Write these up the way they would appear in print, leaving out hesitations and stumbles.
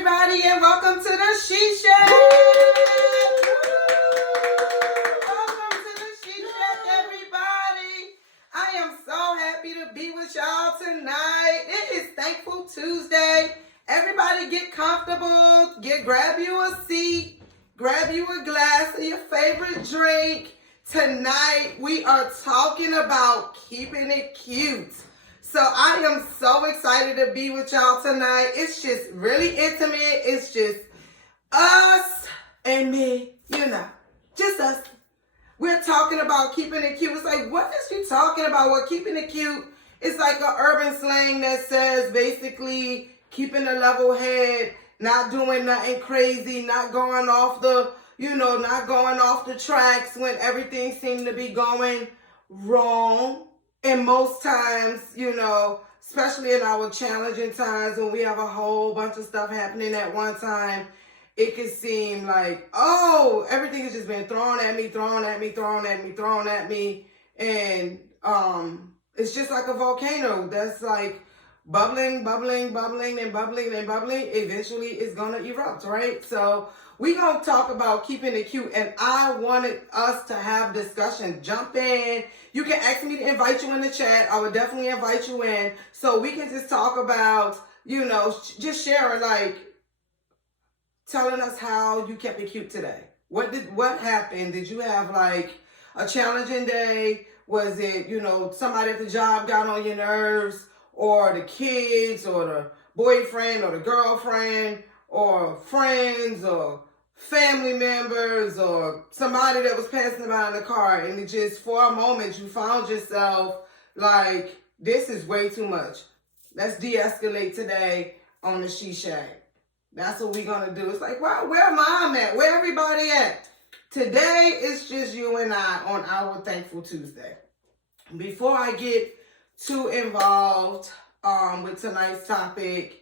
everybody, and welcome to the She Shack. Welcome to the She Shack, everybody. I am so happy to be with y'all tonight. It is Thankful Tuesday. Everybody get comfortable, grab you a seat, grab you a glass of your favorite drink. Tonight, we are talking about keeping it cute. So I am so excited to be with y'all tonight. It's just really intimate. It's just us and me, just us. We're talking about keeping it cute. It's like, what is you talking about? Well, keeping it cute is like an urban slang that says basically keeping a level head, not doing nothing crazy, not going off the, not going off the tracks when everything seemed to be going wrong. And most times, especially in our challenging times when we have a whole bunch of stuff happening at one time, it can seem like, oh, everything has just been thrown at me. And it's just like a volcano that's like bubbling. Eventually it's going to erupt, right? So we're going to talk about keeping it cute. And I wanted us to have discussion. Jump in. You can ask me to invite you in the chat. I would definitely invite you in so we can just talk about, just sharing, like, telling us how you kept it cute today. What happened? Did you have, like, a challenging day? Was it, somebody at the job got on your nerves, or the kids, or the boyfriend, or the girlfriend, or friends, or family members, or somebody that was passing by in the car, and it just, for a moment, you found yourself like, this is way too much. Let's de-escalate today on the She Shack. That's what we're going to do. It's like, well, where mom at? Where everybody at? Today, it's just you and I on our Thankful Tuesday. Before I get too involved with tonight's topic,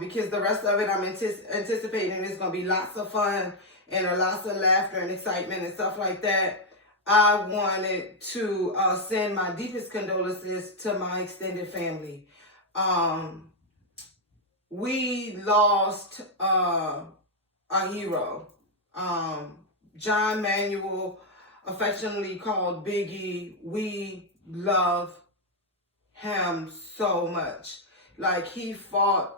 because the rest of it I'm anticipating is going to be lots of fun and lots of laughter and excitement and stuff like that. I wanted to send my deepest condolences to my extended family. We lost a hero, John Manuel, affectionately called Biggie. We love him so much. Like, he fought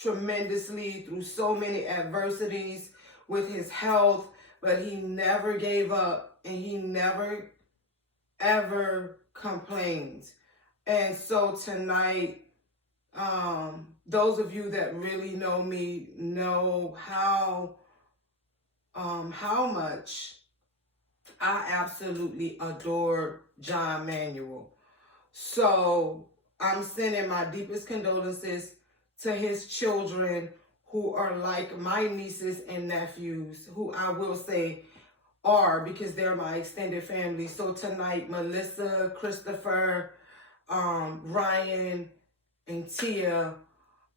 tremendously through so many adversities with his health, but he never gave up, and he never ever complained. And so tonight, those of you that really know me know how much I absolutely adore John Manuel. So I'm sending my deepest condolences to his children, who are like my nieces and nephews, who I will say are, because they're my extended family. So tonight, Melissa, Christopher, Ryan, and Tia,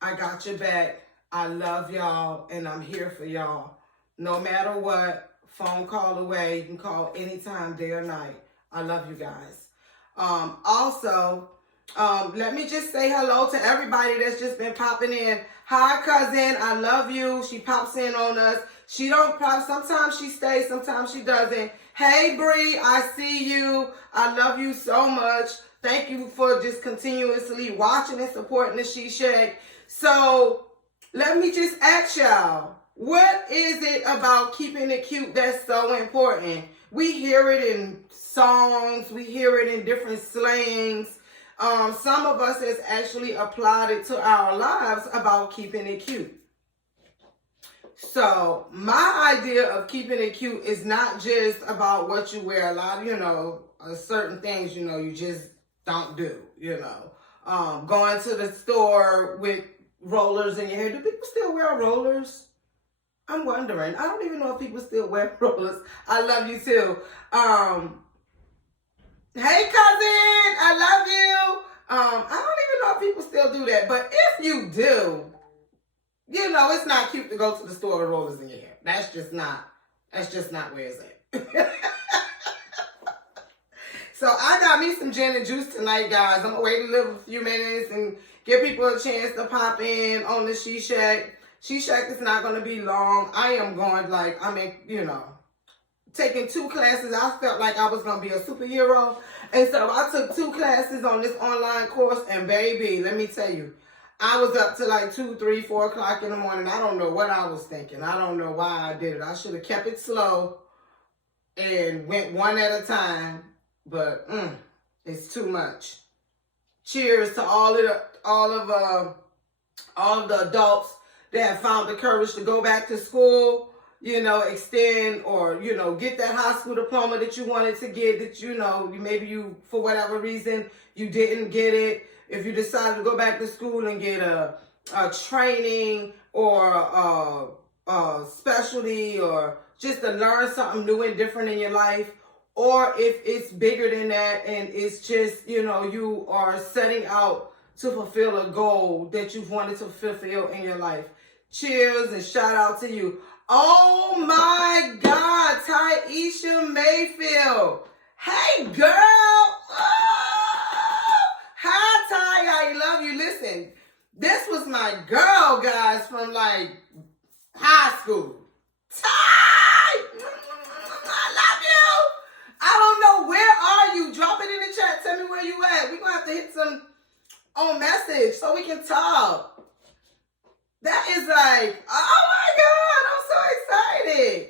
I got your back. I love y'all, and I'm here for y'all. No matter what, phone call away. You can call anytime, day or night. I love you guys. Also, let me just say hello to everybody that's just been popping in. Hi, cousin. I love you. She pops in on us. She don't pop. Sometimes she stays. Sometimes she doesn't. Hey, Bree. I see you. I love you so much. Thank you for just continuously watching and supporting the She Shack. So let me just ask y'all, what is it about keeping it cute that's so important? We hear it in songs. We hear it in different slangs. Some of us has actually applied it to our lives about keeping it cute. So my idea of keeping it cute is not just about what you wear. A lot of, certain things, you just don't do, going to the store with rollers in your hair. Do people still wear rollers? I'm wondering. I don't even know if people still wear rollers. I love you too. Hey, cousin, I love you. I don't even know if people still do that, but if you do, it's not cute to go to the store with rollers in your hair. That's just not where it's at. So I got me some gin and juice tonight, guys. I'm gonna wait a few minutes and give people a chance to pop in on the She Shack. She Shack is not going to be long. I am going taking 2 classes. I felt like I was going to be a superhero. And so I took 2 classes on this online course. And baby, let me tell you, I was up to like 2, 3, 4 o'clock in the morning. I don't know what I was thinking. I don't know why I did it. I should have kept it slow and went one at a time. But it's too much. Cheers to all of the adults that have found the courage to go back to school, extend or, get that high school diploma that you wanted to get, that, maybe you, for whatever reason, you didn't get it. If you decided to go back to school and get a training or a specialty or just to learn something new and different in your life, or if it's bigger than that and it's just, you are setting out to fulfill a goal that you've wanted to fulfill in your life. Cheers and shout out to you. Oh my God, Taisha Mayfield. Hey girl. Hi Ty, I love you. Listen, this was my girl, guys, from like high school. Ty, I love you. I don't know, where are you? Drop it in the chat. Tell me where you at. We're going to have to hit some on message so we can talk. That is like, oh my God, I'm so excited.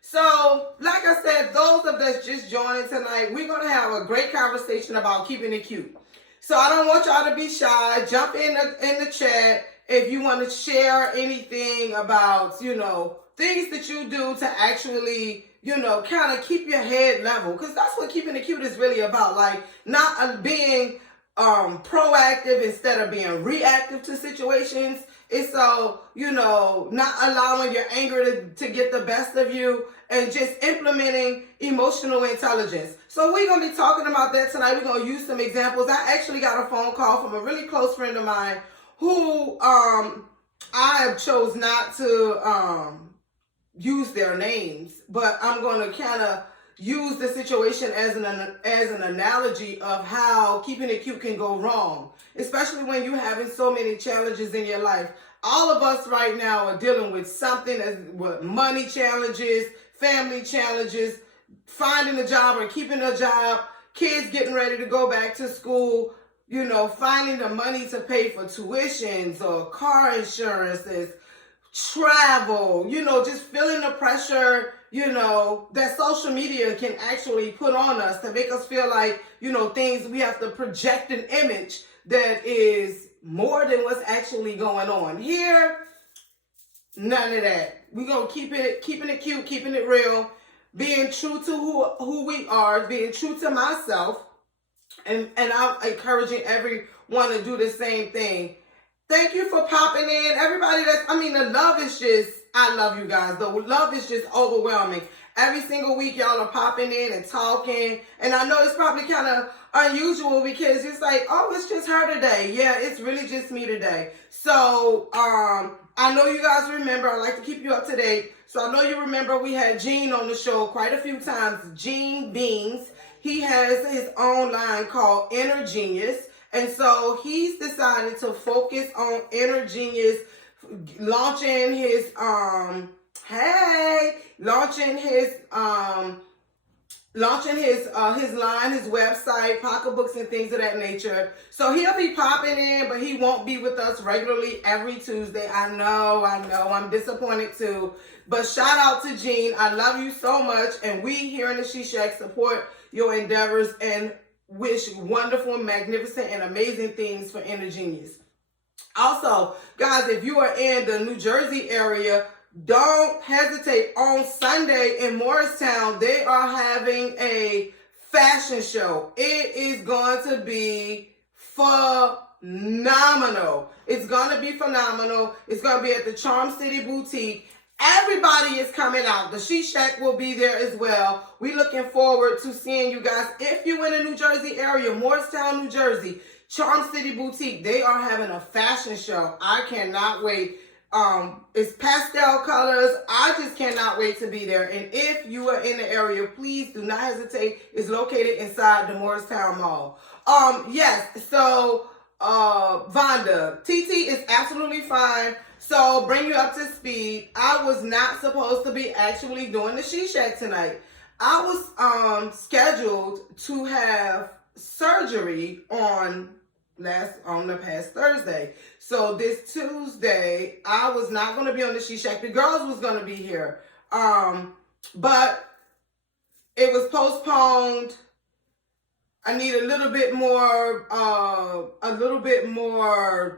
So, like I said, those of us just joining tonight, we're going to have a great conversation about keeping it cute. So I don't want y'all to be shy. Jump in the chat if you want to share anything about, things that you do to actually, kind of keep your head level. Because that's what keeping it cute is really about. Like, not being proactive instead of being reactive to situations. It's so, not allowing your anger to get the best of you and just implementing emotional intelligence. So we're going to be talking about that tonight. We're going to use some examples. I actually got a phone call from a really close friend of mine who I chose not to use their names, but I'm going to kind of use the situation as an analogy of how keeping it cute can go wrong, especially when you're having so many challenges in your life. All of us right now are dealing with something with money challenges, family challenges, finding a job or keeping a job, kids getting ready to go back to school, finding the money to pay for tuitions or car insurances, travel, just feeling the pressure, that social media can actually put on us to make us feel like, things, we have to project an image that is more than what's actually going on. Here, none of that. We're going to keeping it cute, keeping it real, being true to who we are, being true to myself, and I'm encouraging everyone to do the same thing. Thank you for popping in. Everybody the love is just, I love you guys. The love is just overwhelming. Every single week, y'all are popping in and talking. And I know it's probably kind of unusual because it's like, oh, it's just her today. Yeah, it's really just me today. So, I know you guys remember. I like to keep you up to date. So I know you remember we had Gene on the show quite a few times. Gene Beans. He has his own line called Inner Genius. And so he's decided to focus on Inner Genius, launching his line, his website, pocketbooks and things of that nature. So he'll be popping in, but he won't be with us regularly every Tuesday. I know, I'm disappointed too. But shout out to Gene. I love you so much. And we here in the She Shack support your endeavors and wish wonderful, magnificent, and amazing things for Inner Genius. Also, guys, if you are in the New Jersey area, don't hesitate. On Sunday in Morristown, they are having a fashion show. It is going to be phenomenal. It's going to be phenomenal. It's going to be at the Charm City Boutique. Everybody is coming out. The She Shack will be there as well. We're looking forward to seeing you guys. If you're in the New Jersey area, Morristown, New Jersey, Charm City Boutique, they are having a fashion show. I cannot wait. It's pastel colors. I just cannot wait to be there. And if you are in the area, please do not hesitate. It's located inside the Morristown Mall. Yes, so Vonda, TT is absolutely fine. So bring you up to speed. I was not supposed to be actually doing the She Shack tonight. I was scheduled to have surgery on the past Thursday. So this Tuesday, I was not going to be on the She Shack. The girls was going to be here. But it was postponed. I need a little bit more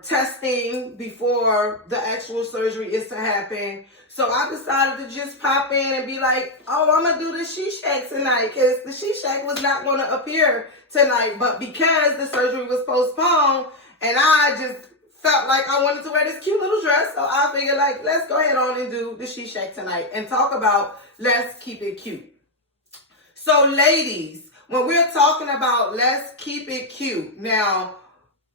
testing before the actual surgery is to happen. So I decided to just pop in and be like, oh, I'm going to do the She Shack tonight, because the She Shack was not going to appear tonight. But because the surgery was postponed and I just felt like I wanted to wear this cute little dress, so I figured, like, let's go ahead on and do the She Shack tonight and talk about let's keep it cute. So ladies, when we're talking about let's keep it cute, now,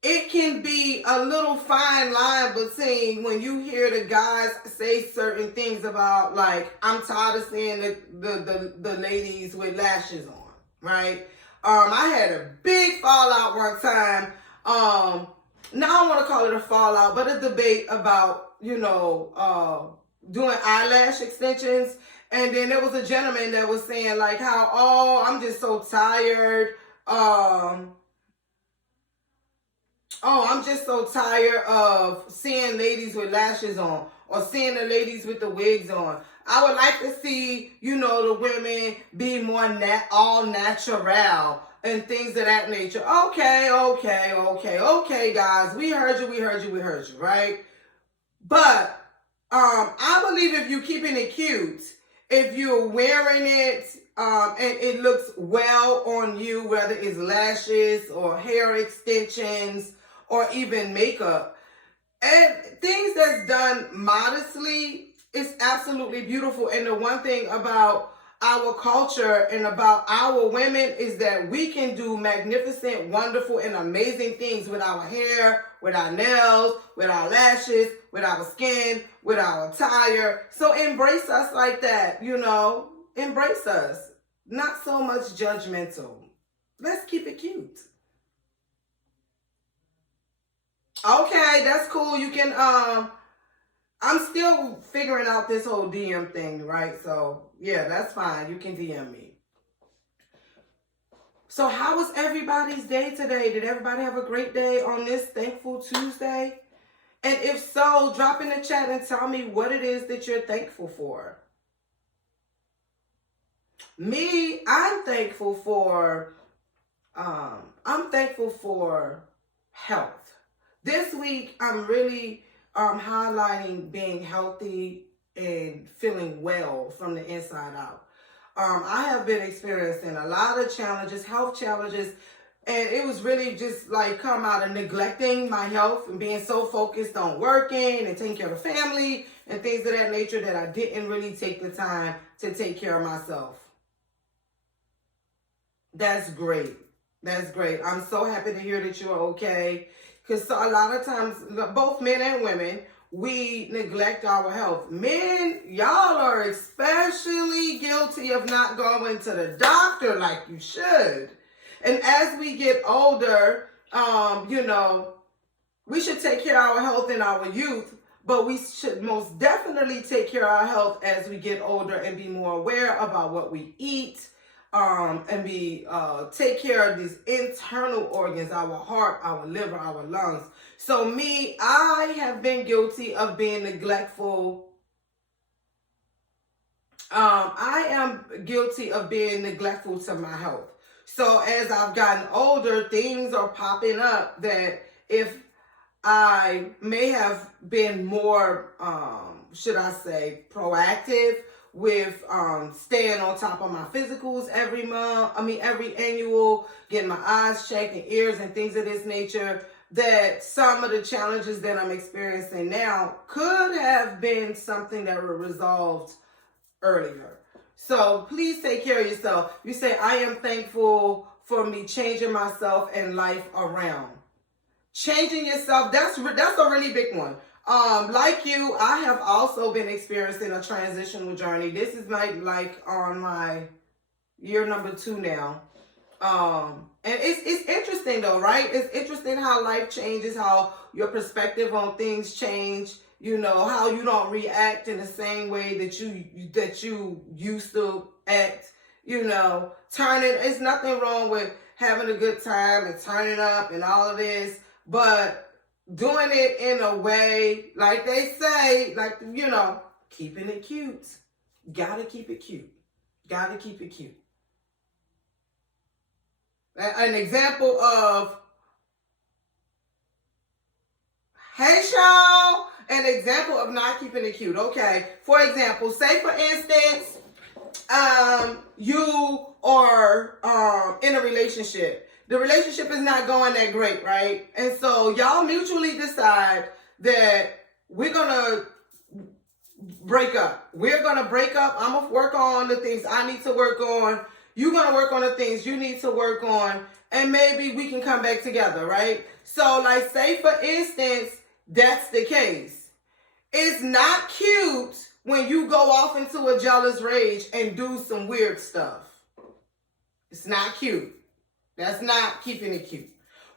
it can be a little fine line between when you hear the guys say certain things about, like, I'm tired of seeing the ladies with lashes on, right? I had a big fallout one time. Now I don't want to call it a fallout, but a debate about, doing eyelash extensions. And then there was a gentleman that was saying, like, how, oh, I'm just so tired. I'm just so tired of seeing ladies with lashes on or seeing the ladies with the wigs on. I would like to see, the women be more all natural and things of that nature. Okay, guys. We heard you, right? But I believe if you're keeping it cute, if you're wearing it and it looks well on you, whether it's lashes or hair extensions or even makeup, and things that's done modestly is absolutely beautiful. And the one thing about our culture and about our women is that we can do magnificent, wonderful, and amazing things with our hair, with our nails, with our lashes, with our skin, with our attire. So embrace us like that, embrace us. Not so much judgmental. Let's keep it cute. Okay, that's cool. You can, I'm still figuring out this whole DM thing, right? So, yeah, that's fine. You can DM me. So, how was everybody's day today? Did everybody have a great day on this Thankful Tuesday? And if so, drop in the chat and tell me what it is that you're thankful for. Me, I'm thankful for health. This week, I'm really highlighting being healthy and feeling well from the inside out. I have been experiencing a lot of challenges, health challenges, and it was really just like come out of neglecting my health and being so focused on working and taking care of the family and things of that nature that I didn't really take the time to take care of myself. That's great. That's great. I'm so happy to hear that you're okay. Because a lot of times, both men and women, we neglect our health. Men, y'all are especially guilty of not going to the doctor like you should. And as we get older, we should take care of our health in our youth, but we should most definitely take care of our health as we get older and be more aware about what we eat. And take care of these internal organs, our heart, our liver, our lungs. So me, I have been guilty of being neglectful. I am guilty of being neglectful to my health. So as I've gotten older, things are popping up that if I may have been more, proactive with staying on top of my physicals every annual, getting my eyes checked and ears and things of this nature, that some of the challenges that I'm experiencing now could have been something that were resolved earlier. So please take care of yourself. You say, I am thankful for me changing myself and life around. Changing yourself, that's a really big one. Like you, I have also been experiencing a transitional journey. This is like on my year number 2 now. And it's interesting interesting though, right? It's interesting how life changes, how your perspective on things change, how you don't react in the same way that you used to act, turning. It's nothing wrong with having a good time and turning up and all of this, but doing it in a way, like they say, like, keeping it cute. Gotta keep it cute. Gotta keep it cute. An example of, hey, y'all, an example of not keeping it cute. Okay, for example, say for instance, you are in a relationship. The relationship is not going that great, right? And so y'all mutually decide that we're gonna break up. We're gonna break up. I'm gonna work on the things I need to work on. You're gonna work on the things you need to work on, and maybe we can come back together, right? So, like, say for instance, that's the case. It's not cute when you go off into a jealous rage and do some weird stuff. It's not cute. That's not keeping it cute.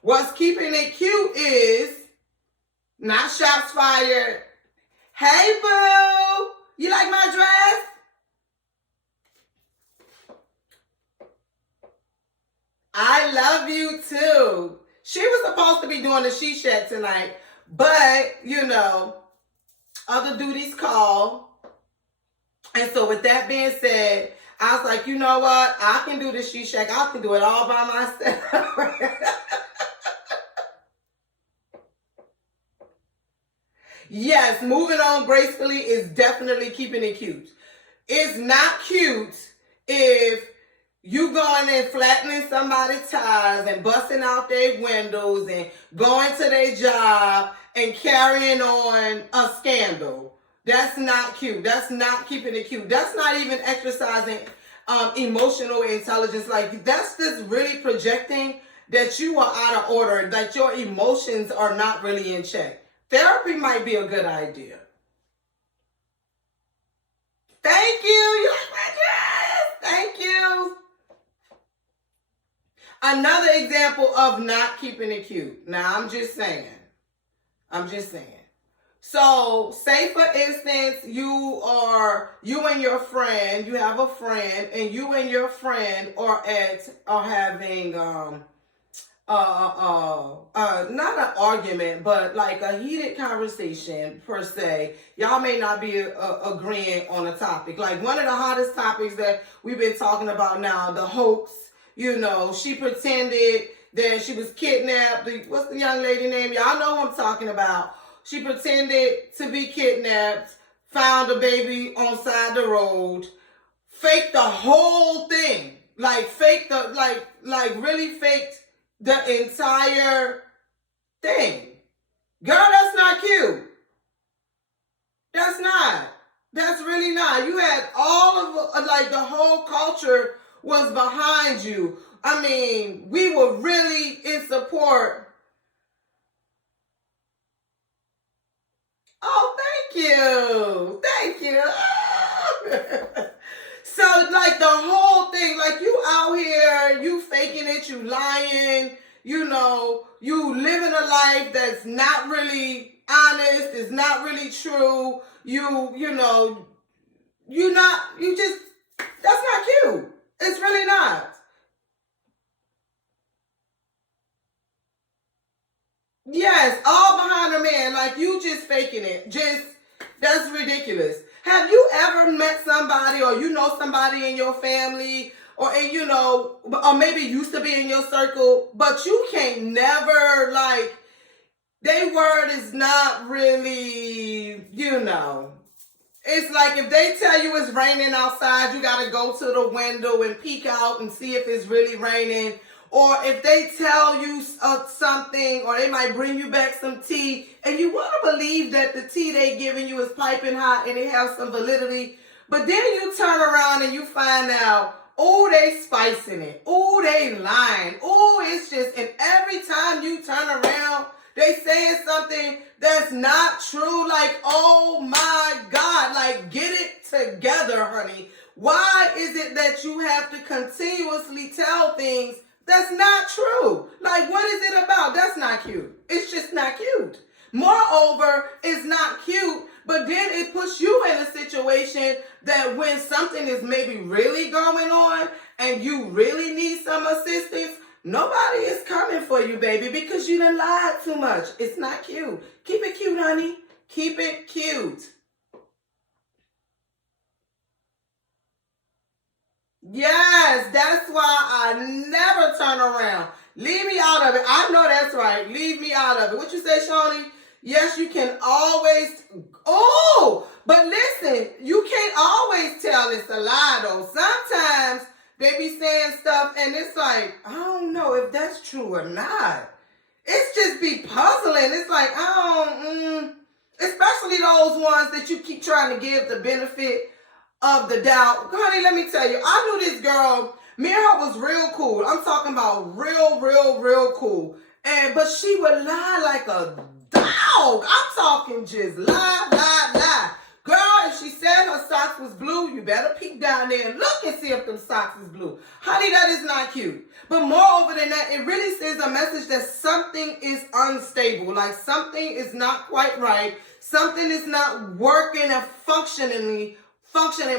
What's keeping it cute is not shots fired. Hey, boo, you like my dress? I love you too. She was supposed to be doing the She Shack tonight, but, other duties call. And so with that being said, I was like, you know what? I can do the She Shack. I can do it all by myself. Yes, moving on gracefully is definitely keeping it cute. It's not cute if you going and flattening somebody's tires and busting out their windows and going to their job and carrying on a scandal. That's not cute. That's not keeping it cute. That's not even exercising emotional intelligence. Like, that's just really projecting that you are out of order, that your emotions are not really in check. Therapy might be a good idea. Thank you. You like my dress? Thank you. Another example of not keeping it cute. Now, I'm just saying. So, say for instance, you and your friend, you have a friend, and you and your friend are having not an argument, but like a heated conversation per se. Y'all may not be agreeing on a topic. Like one of the hottest topics that we've been talking about now, the hoax. She pretended that she was kidnapped. What's the young lady name? Y'all know who I'm talking about. She pretended to be kidnapped, found a baby on side the road, faked the whole thing. Like really faked the entire thing. Girl, that's not cute. That's not. That's really not. You had all of, the whole culture was behind you. I mean, we were really in support. Oh, thank you. Thank you. So, the whole thing, you out here, you faking it, you lying, you living a life that's not really honest, it's not really true, that's not cute. It's really not. Yes, all behind a man, you just faking it. That's ridiculous. Have you ever met somebody or somebody in your family or maybe used to be in your circle, but you can't never, their word is not really, It's like if they tell you it's raining outside, you got to go to the window and peek out and see if it's really raining. Or if they tell you something, or they might bring you back some tea, and you want to believe that the tea they giving you is piping hot and it has some validity, but then you turn around and you find out, oh, they spicing it. Oh, they lying. Oh, it's just, and every time you turn around, they saying something that's not true. Oh my God, get it together, honey. Why is it that you have to continuously tell things That's not true. Like, what is it about? That's not cute. It's just not cute. Moreover, it's not cute, but then it puts you in a situation that when something is maybe really going on and you really need some assistance, nobody is coming for you, baby, because you done lied too much. It's not cute. Keep it cute, honey. Keep it cute. Yes, that's why I never turn around. Leave me out of it. I know that's right. Leave me out of it. What you say, Shawnee? Yes, you can always. Oh, but listen, you can't always tell it's a lie, though. Sometimes they be saying stuff, and it's like, I don't know if that's true or not. It's just be puzzling. It's like, especially those ones that you keep trying to give the benefit of the doubt. Honey, let me tell you, I knew this girl, me and her was real cool. I'm talking about real cool. But she would lie like a dog. I'm talking just lie. Girl, if she said her socks was blue, you better peek down there and look and see if them socks is blue. Honey, that is not cute. But moreover than that, it really sends a message that something is unstable. Like something is not quite right. Something is not working and functioning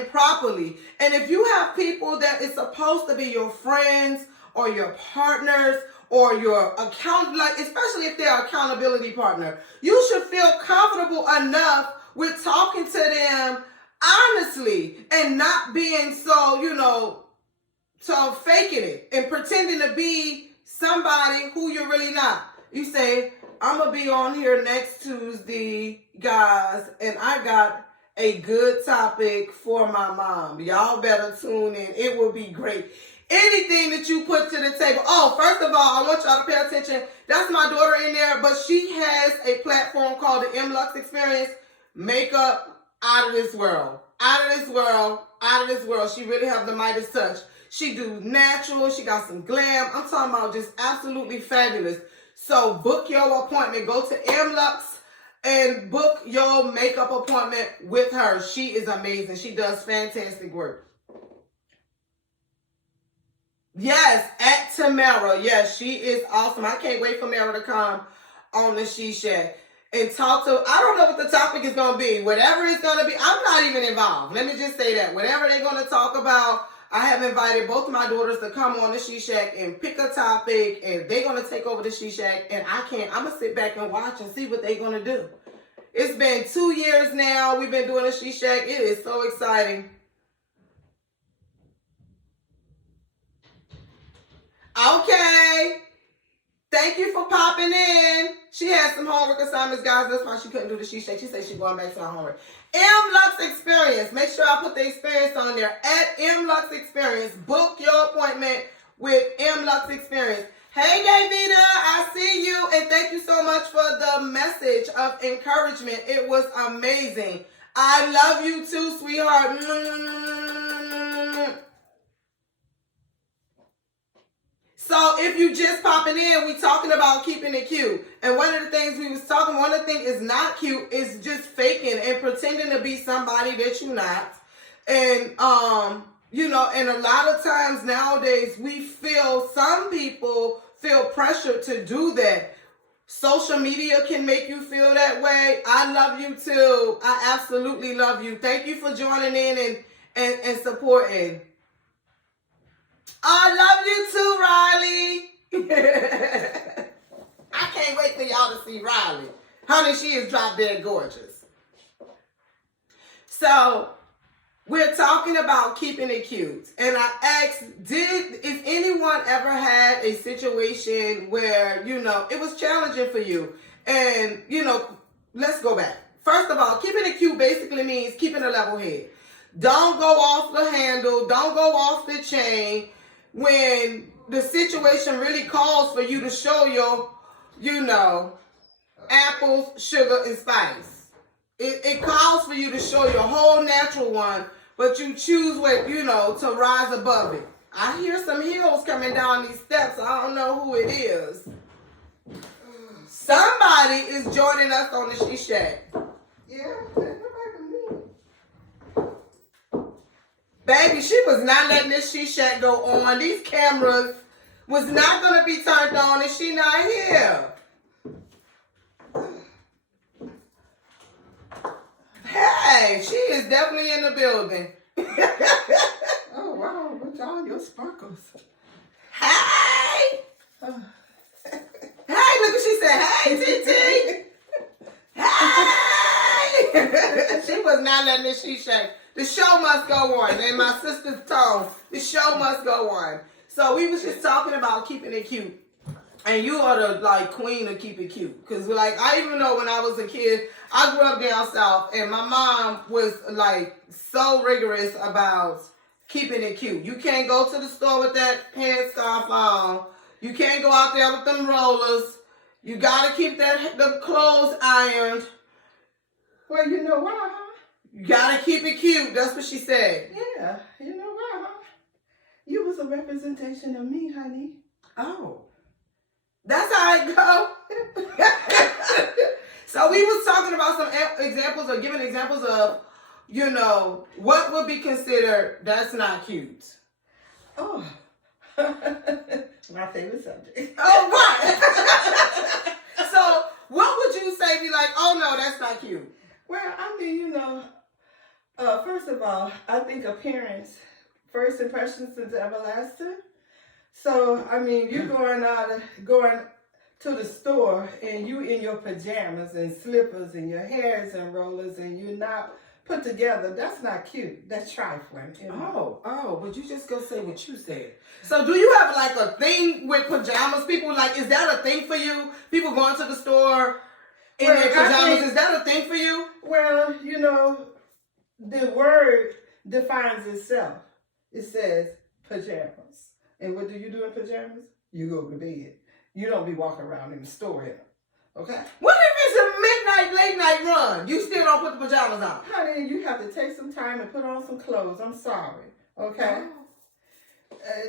properly. And if you have people that is supposed to be your friends or your partners or your especially if they're accountability partner, you should feel comfortable enough with talking to them honestly and not being so faking it and pretending to be somebody who you're really not. You say, I'm going to be on here next Tuesday, guys, and I got a good topic for my mom. Y'all better tune in. It will be great. Anything that you put to the table. Oh, first of all, I want y'all to pay attention. That's my daughter in there, but she has a platform called the MLux Experience. Makeup out of this world. Out of this world. She really have the Midas touch. She do natural. She got some glam. I'm talking about just absolutely fabulous. So book your appointment. Go to MLux and book your makeup appointment with her. She is amazing. She does fantastic work. Yes, at Tamara. Yes, she is awesome. I can't wait for Mara to come on the She Shack and talk to. I don't know what the topic is going to be. Whatever it's going to be, I'm not even involved. Let me just say that. Whatever they're going to talk about, I have invited both of my daughters to come on the She Shack and pick a topic, and they're going to take over the She Shack, and I'm going to sit back and watch and see what they're going to do. It's been 2 years now. We've been doing the She Shack. It is so exciting. Okay. Thank you for popping in. She had some homework assignments, guys. That's why she couldn't do the She Shack. She said she's going back to her homework. MLux Experience. Make sure I put the experience on there. At MLux Experience. Book your appointment with MLux Experience. Hey, Davida. I see you. And thank you so much for the message of encouragement. It was amazing. I love you too, sweetheart. So if you just popping in, we talking about keeping it cute. And one of the things we was talking, one of the things is not cute is just faking and pretending to be somebody that you're not. And, and a lot of times nowadays some people feel pressure to do that. Social media can make you feel that way. I love you too. I absolutely love you. Thank you for joining in and supporting. I love you too, Riley. I can't wait for y'all to see Riley. Honey, she is drop dead gorgeous. So, we're talking about keeping it cute. And I asked, if anyone ever had a situation where, it was challenging for you? And, let's go back. First of all, keeping it cute basically means keeping a level head. Don't go off the handle. Don't go off the chain when the situation really calls for you to show your, apples, sugar, and spice. It calls for you to show your whole natural one, but you choose to rise above it. I hear some heels coming down these steps. I don't know who it is. Somebody is joining us on the She Shack. Yeah, baby, she was not letting this She Shack go on. These cameras was not going to be turned on and she not here. Hey, she is definitely in the building. Oh, wow. What's all your sparkles? Hey! Oh. Hey, look what she said. Hey, TT! Hey! She was not letting this she shake. The show must go on. In my sister's tone, the show must go on. So we was just talking about keeping it cute. And you are the like queen of keep it cute. Cause like I even know when I was a kid, I grew up down south and my mom was like so rigorous about keeping it cute. You can't go to the store with that headscarf on. You can't go out there with them rollers. You gotta keep the clothes ironed. Well, you know why, huh? You gotta keep it cute. That's what she said. Yeah, you know why, huh? You was a representation of me, honey. Oh. That's how it go. So we was talking about some examples or giving examples of, you know, what would be considered that's not cute. Oh. My favorite subject. Oh, what? So what would you say be like, oh no, that's not cute? Well, I mean, you know, first of all, I think appearance, first impressions is everlasting. So, I mean, you going to the store and you in your pajamas and slippers and your hair is in rollers and you're not put together, that's not cute. That's trifling. You know? Oh, but you just go say what you said. So do you have like a thing with pajamas? People like, is that a thing for you? People going to the store in their pajamas, is that a thing for you? Well, you know, the word defines itself. It says pajamas. And what do you do in pajamas? You go to bed. You don't be walking around in the store in them. Okay? What if it's a midnight, late night run? You still don't put the pajamas on? Honey, you have to take some time and put on some clothes. I'm sorry. Okay? Oh.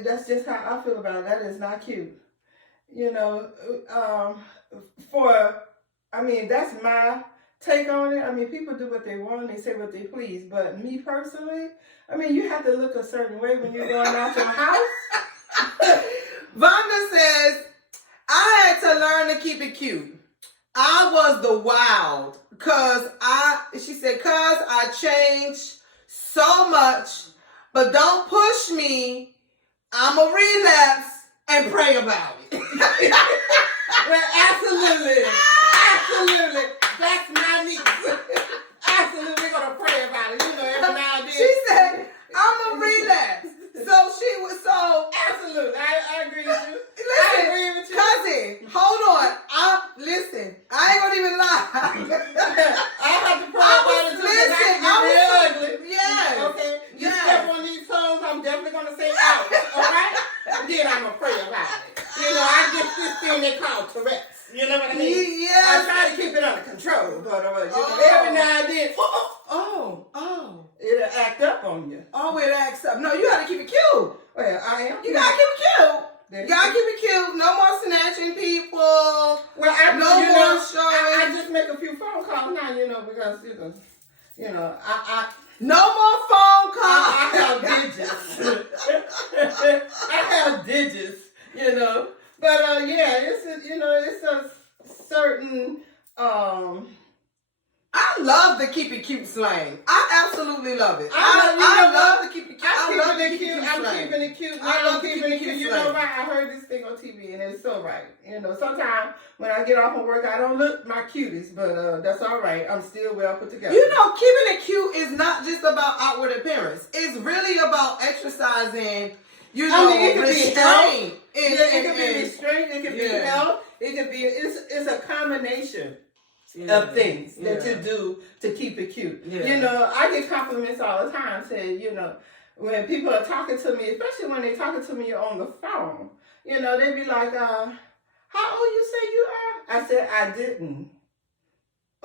That's just how I feel about it. That is not cute. You know, that's my take on it. I mean, people do what they want. They say what they please. But me personally, I mean, you have to look a certain way when you're going out your house. Vonda says, I had to learn to keep it cute. I was the wild she said, cause I changed so much, but don't push me. I'm a relapse and pray about it. Well, absolutely. Absolutely. That's my niece. Absolutely. We're going to pray about it. You know, every now and then. She said, I'm a relapse. Absolutely. I agree with you. Listen, I agree with you. cousin, hold on. Listen, I ain't gonna even lie. I have to pray about it too. I real ugly. Yes. Okay. You Yes. step on these toes, I'm definitely gonna say out. All right. And then I'm gonna pray about it. You know, I get this thing they call Tourette's. You know what I mean? Yes. I try to keep it under control, but every now and then, it'll act up on you. Oh, it acts up. No, you gotta keep it cute. Well, I am. You gotta keep it cute. You gotta keep it cute. No more snatching people. Well, no more showing. I just make a few phone calls now, you know, because no more phone calls. I have digits. I have digits, you know. But yeah, it's a certain I love the keep it cute slang. I absolutely love it. I love the keep it cute. I'm I love the keeping it cute. I'm keeping it cute. I love keeping it cute. You know, right? I heard this thing on TV, and it's so right. You know, sometimes when I get off from work, I don't look my cutest, but that's all right. I'm still well put together. You know, keeping it cute is not just about outward appearance. It's really about exercising. You know, it could restraint. It could be restraint. It could be health. It could be. It's a combination of things that you do to keep it cute. Yeah. You know, I get compliments all the time saying, you know, when people are talking to me, especially when they're talking to me on the phone, you know, they be like, how old you say you are? I said, I didn't.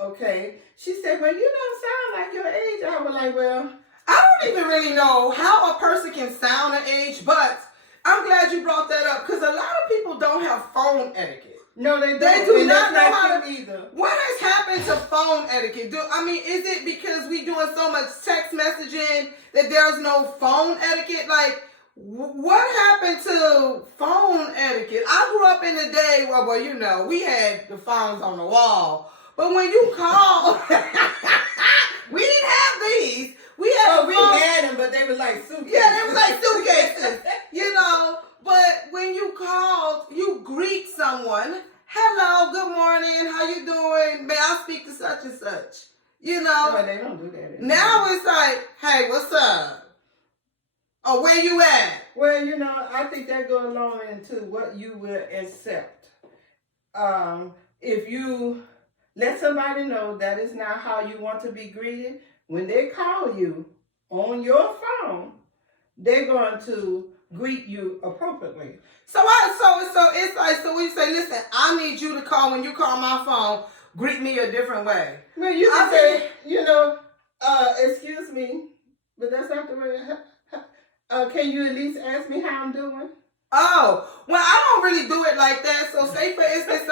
Okay. She said, well, you don't sound like your age. I was like, well, I don't even really know how a person can sound an age, but I'm glad you brought that up because a lot of people don't have phone etiquette. No, they don't. They do not know how to either. What has happened to phone etiquette? Is it because we doing so much text messaging that there's no phone etiquette? Like, what happened to phone etiquette? I grew up in the day where, well, you know, we had the phones on the wall. But when you call, we didn't have these. We had them, but they were like suitcases. Yeah, they were like suitcases, you know. But when you called, you greet someone. Hello, good morning, how you doing? May I speak to such and such? You know. No, they don't do that anymore. Now it's like, hey, what's up? Oh, where you at? Well, you know, I think that goes along into what you will accept. If you let somebody know that is not how you want to be greeted, when they call you on your phone, they're going to greet you appropriately. So it's like, so we say, listen, I need you to call, when you call my phone, greet me a different way. Well, you can say, you know, excuse me, but that's not the way. Can you at least ask me how I'm doing? Oh, well, I don't really do it like that. So say, for instance,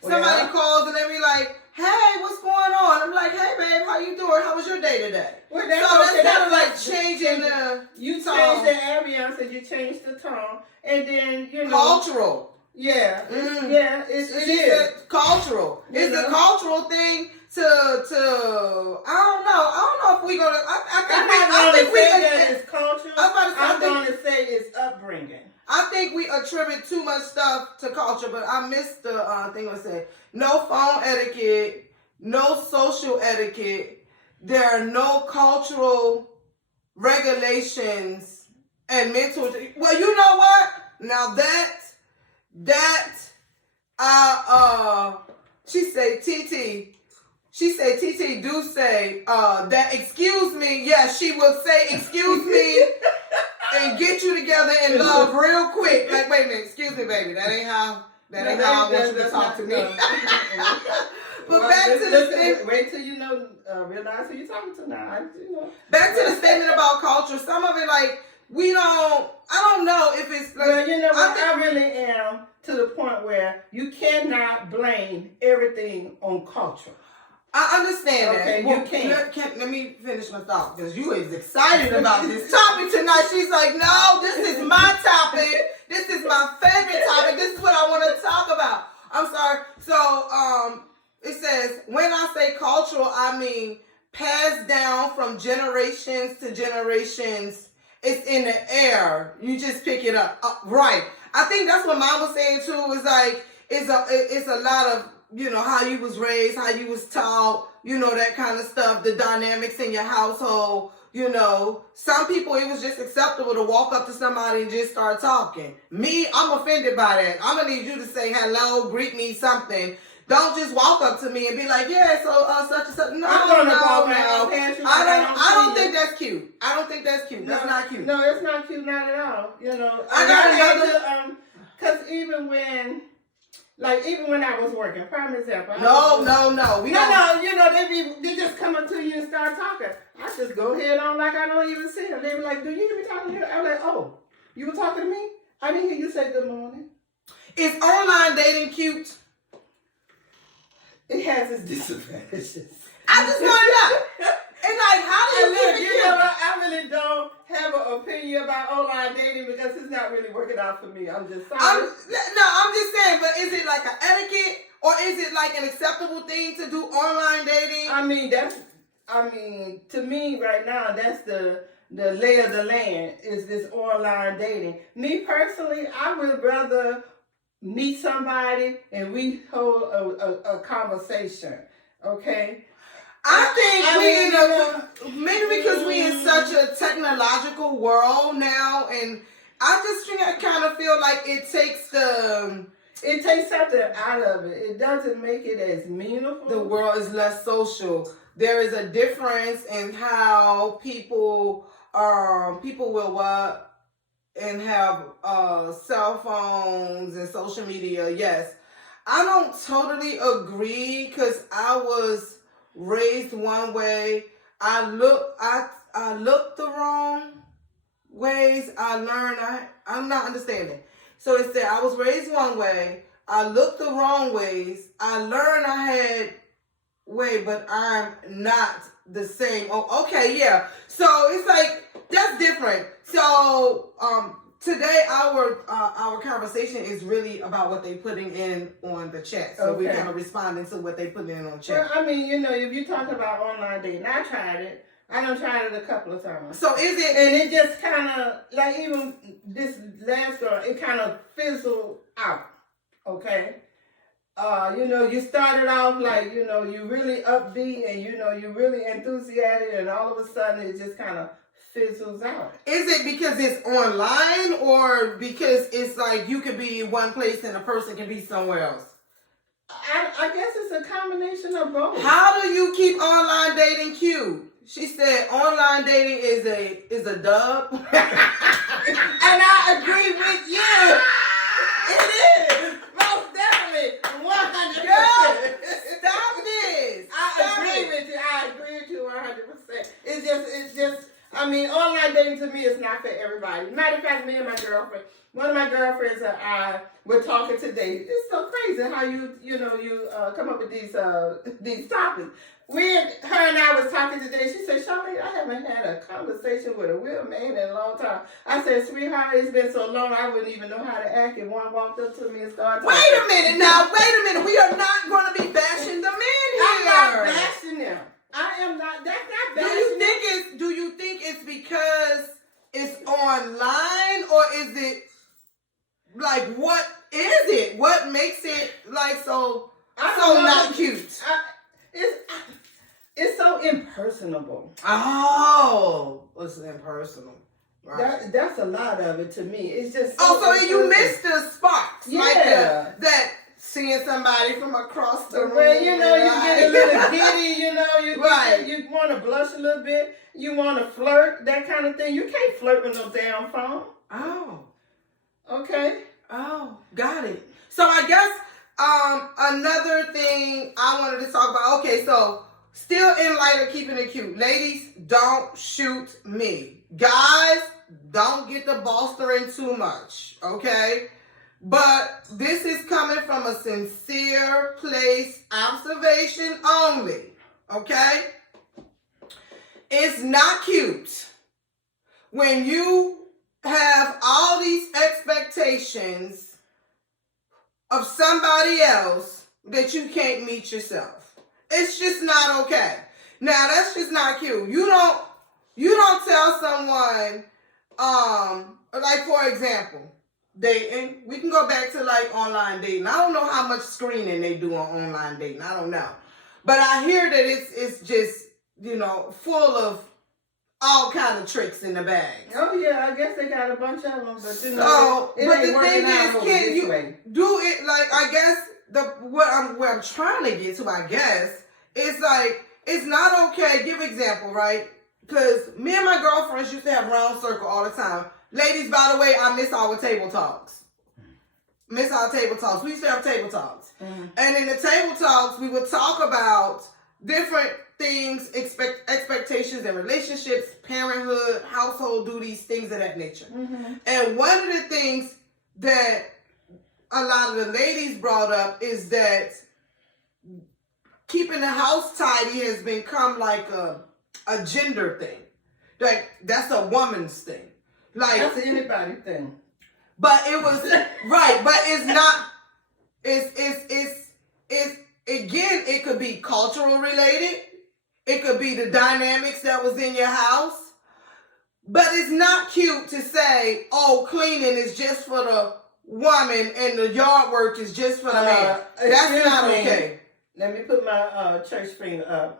somebody calls and they be like, hey, what's going on? I'm like, hey, babe, how you doing? How was your day today? Well, that's kind of like changing the you tone. Change the ambiance and you change the tone. And then, you know. Cultural. Yeah. Yeah, it is. Cultural. It's a cultural thing to I don't know if we're going to, I think it's cultural. I'm going to say it's upbringing. I think we attribute too much stuff to culture, but I missed the thing I said. No phone etiquette, no social etiquette. There are no cultural regulations and mental. Well, you know what? Now she say TT do say that excuse me. Yes, she will say excuse me and get you together in love real quick. Like, wait a minute, excuse me, baby. That ain't how I want you to talk to me. But back to the statement. Wait till you know, realize who you're talking to now. Back to the statement about culture. Some of it, like, I don't know if it's like. Well, you know what? I really am to the point where you cannot blame everything on culture. I understand that. Okay, you can't. Let me finish my thought, because you is excited about this topic tonight. She's like, no, this is my topic. This is my favorite topic. This is what I want to talk about. I'm sorry. So, it says, when I say cultural, I mean passed down from generations to generations. It's in the air. You just pick it up. Right. I think that's what Mom was saying too. Was like, it's a lot of, you know, how you was raised, how you was taught, you know, that kind of stuff, the dynamics in your household, you know. Some people, it was just acceptable to walk up to somebody and just start talking. Me, I'm offended by that. I'm going to need you to say hello, greet me, something. Don't just walk up to me and be like, yeah, so such and such. No. I don't think that's cute. I don't think that's cute. That's not cute. No, it's not cute, not at all. You know, because even when I was working, prime example. No. You know, they just come up to you and start talking. I just go ahead on like I don't even see them. They be like, do you hear me talking to you? I'm like, oh, you were talking to me? I didn't hear you say good morning. Is online dating cute? It has its disadvantages. I just want to know. It's like, how do you keep it cute? You know what? I really don't have an opinion about online dating because it's not really working out for me. I'm just sorry. I'm just saying, but is it like an etiquette or is it like an acceptable thing to do online dating? I mean, to me right now, that's the lay of the land is this online dating. Me personally, I would rather meet somebody and we hold a conversation, okay? I think maybe because we in such a technological world now, and I just kind of feel like it takes something out of it. It doesn't make it as meaningful. The world is less social. There is a difference in how people will and have cell phones and social media. Yes, I don't totally agree because I was raised one way. I looked the wrong ways. I learned. I'm not understanding. So it said I was raised one way. I looked the wrong ways. I learned I had way, but I'm not the same. Oh, okay, yeah. So it's like that's different. So today our conversation is really about what they putting in on the chat. So we're kind of responding to what they put in on chat. Well, I mean, if you talk about online dating, I tried it. I done tried it a couple of times. So is it? And it just kind of, like even this last girl, it kind of fizzled out, okay? You started off like, you really upbeat and, you really enthusiastic, and all of a sudden it just kind of fizzles out. Is it because it's online, or because it's like you could be one place and a person can be somewhere else? I guess it's a combination of both. How do you keep online dating cute? She said online dating is a dub. And I agree with you. It is. Most definitely. 100%. Girl, stop this. I agree with you 100%. It's just, I mean, online dating to me is not for everybody. Matter of fact, me and my girlfriend, one of my girlfriends and I were talking today. It's so crazy how you come up with these topics. Her and I was talking today. She said, "Charlotte, I haven't had a conversation with a real man in a long time." I said, "Sweetheart, it's been so long I wouldn't even know how to act if one walked up to me and started talking." Wait a minute now. Wait a minute. We are not going to be bashing the men here. I'm not bashing them. I am not. That's not bashing. Do you think it's because it's online, or is it like, what is it? What makes it like so not cute? It's so impersonable. Oh, it's impersonal. Right. That's a lot of it to me. It's just so you missed the sparks. Yeah. Like that seeing somebody from across the room. Well, you get a little giddy, Right. You want to blush a little bit. You want to flirt, that kind of thing. You can't flirt with no damn phone. Oh. Okay. Oh, got it. So I guess another thing I wanted to talk about. Okay, so still in light of keeping it cute. Ladies, don't shoot me. Guys, don't get the bolstering too much, okay? But this is coming from a sincere place, observation only, okay? It's not cute when you have all these expectations of somebody else that you can't meet yourself. It's just not okay. Now that's just not cute. You don't tell someone, like for example, dating. We can go back to like online dating. I don't know how much screening they do on online dating. I don't know, but I hear that it's just full of all kind of tricks in the bag. Oh yeah, I guess they got a bunch of them, but but the thing is, can you do it like, I guess where I'm trying to get to, I guess, is like, it's not okay. Give example, right? Because me and my girlfriends used to have round circle all the time. Ladies, by the way, I miss our table talks. We used to have table talks. Mm-hmm. And in the table talks, we would talk about different things, expectations in relationships, parenthood, household duties, things of that nature. Mm-hmm. And one of the things that a lot of the ladies brought up is that keeping the house tidy has become like a gender thing. Like, that's a woman's thing. Like, that's anybody thing. But it was right, but it's not. It's again, it could be cultural related. It could be the dynamics that was in your house. But it's not cute to say, oh, cleaning is just for the woman and the yard work is just for the man. That's not okay. Let me put my church finger up.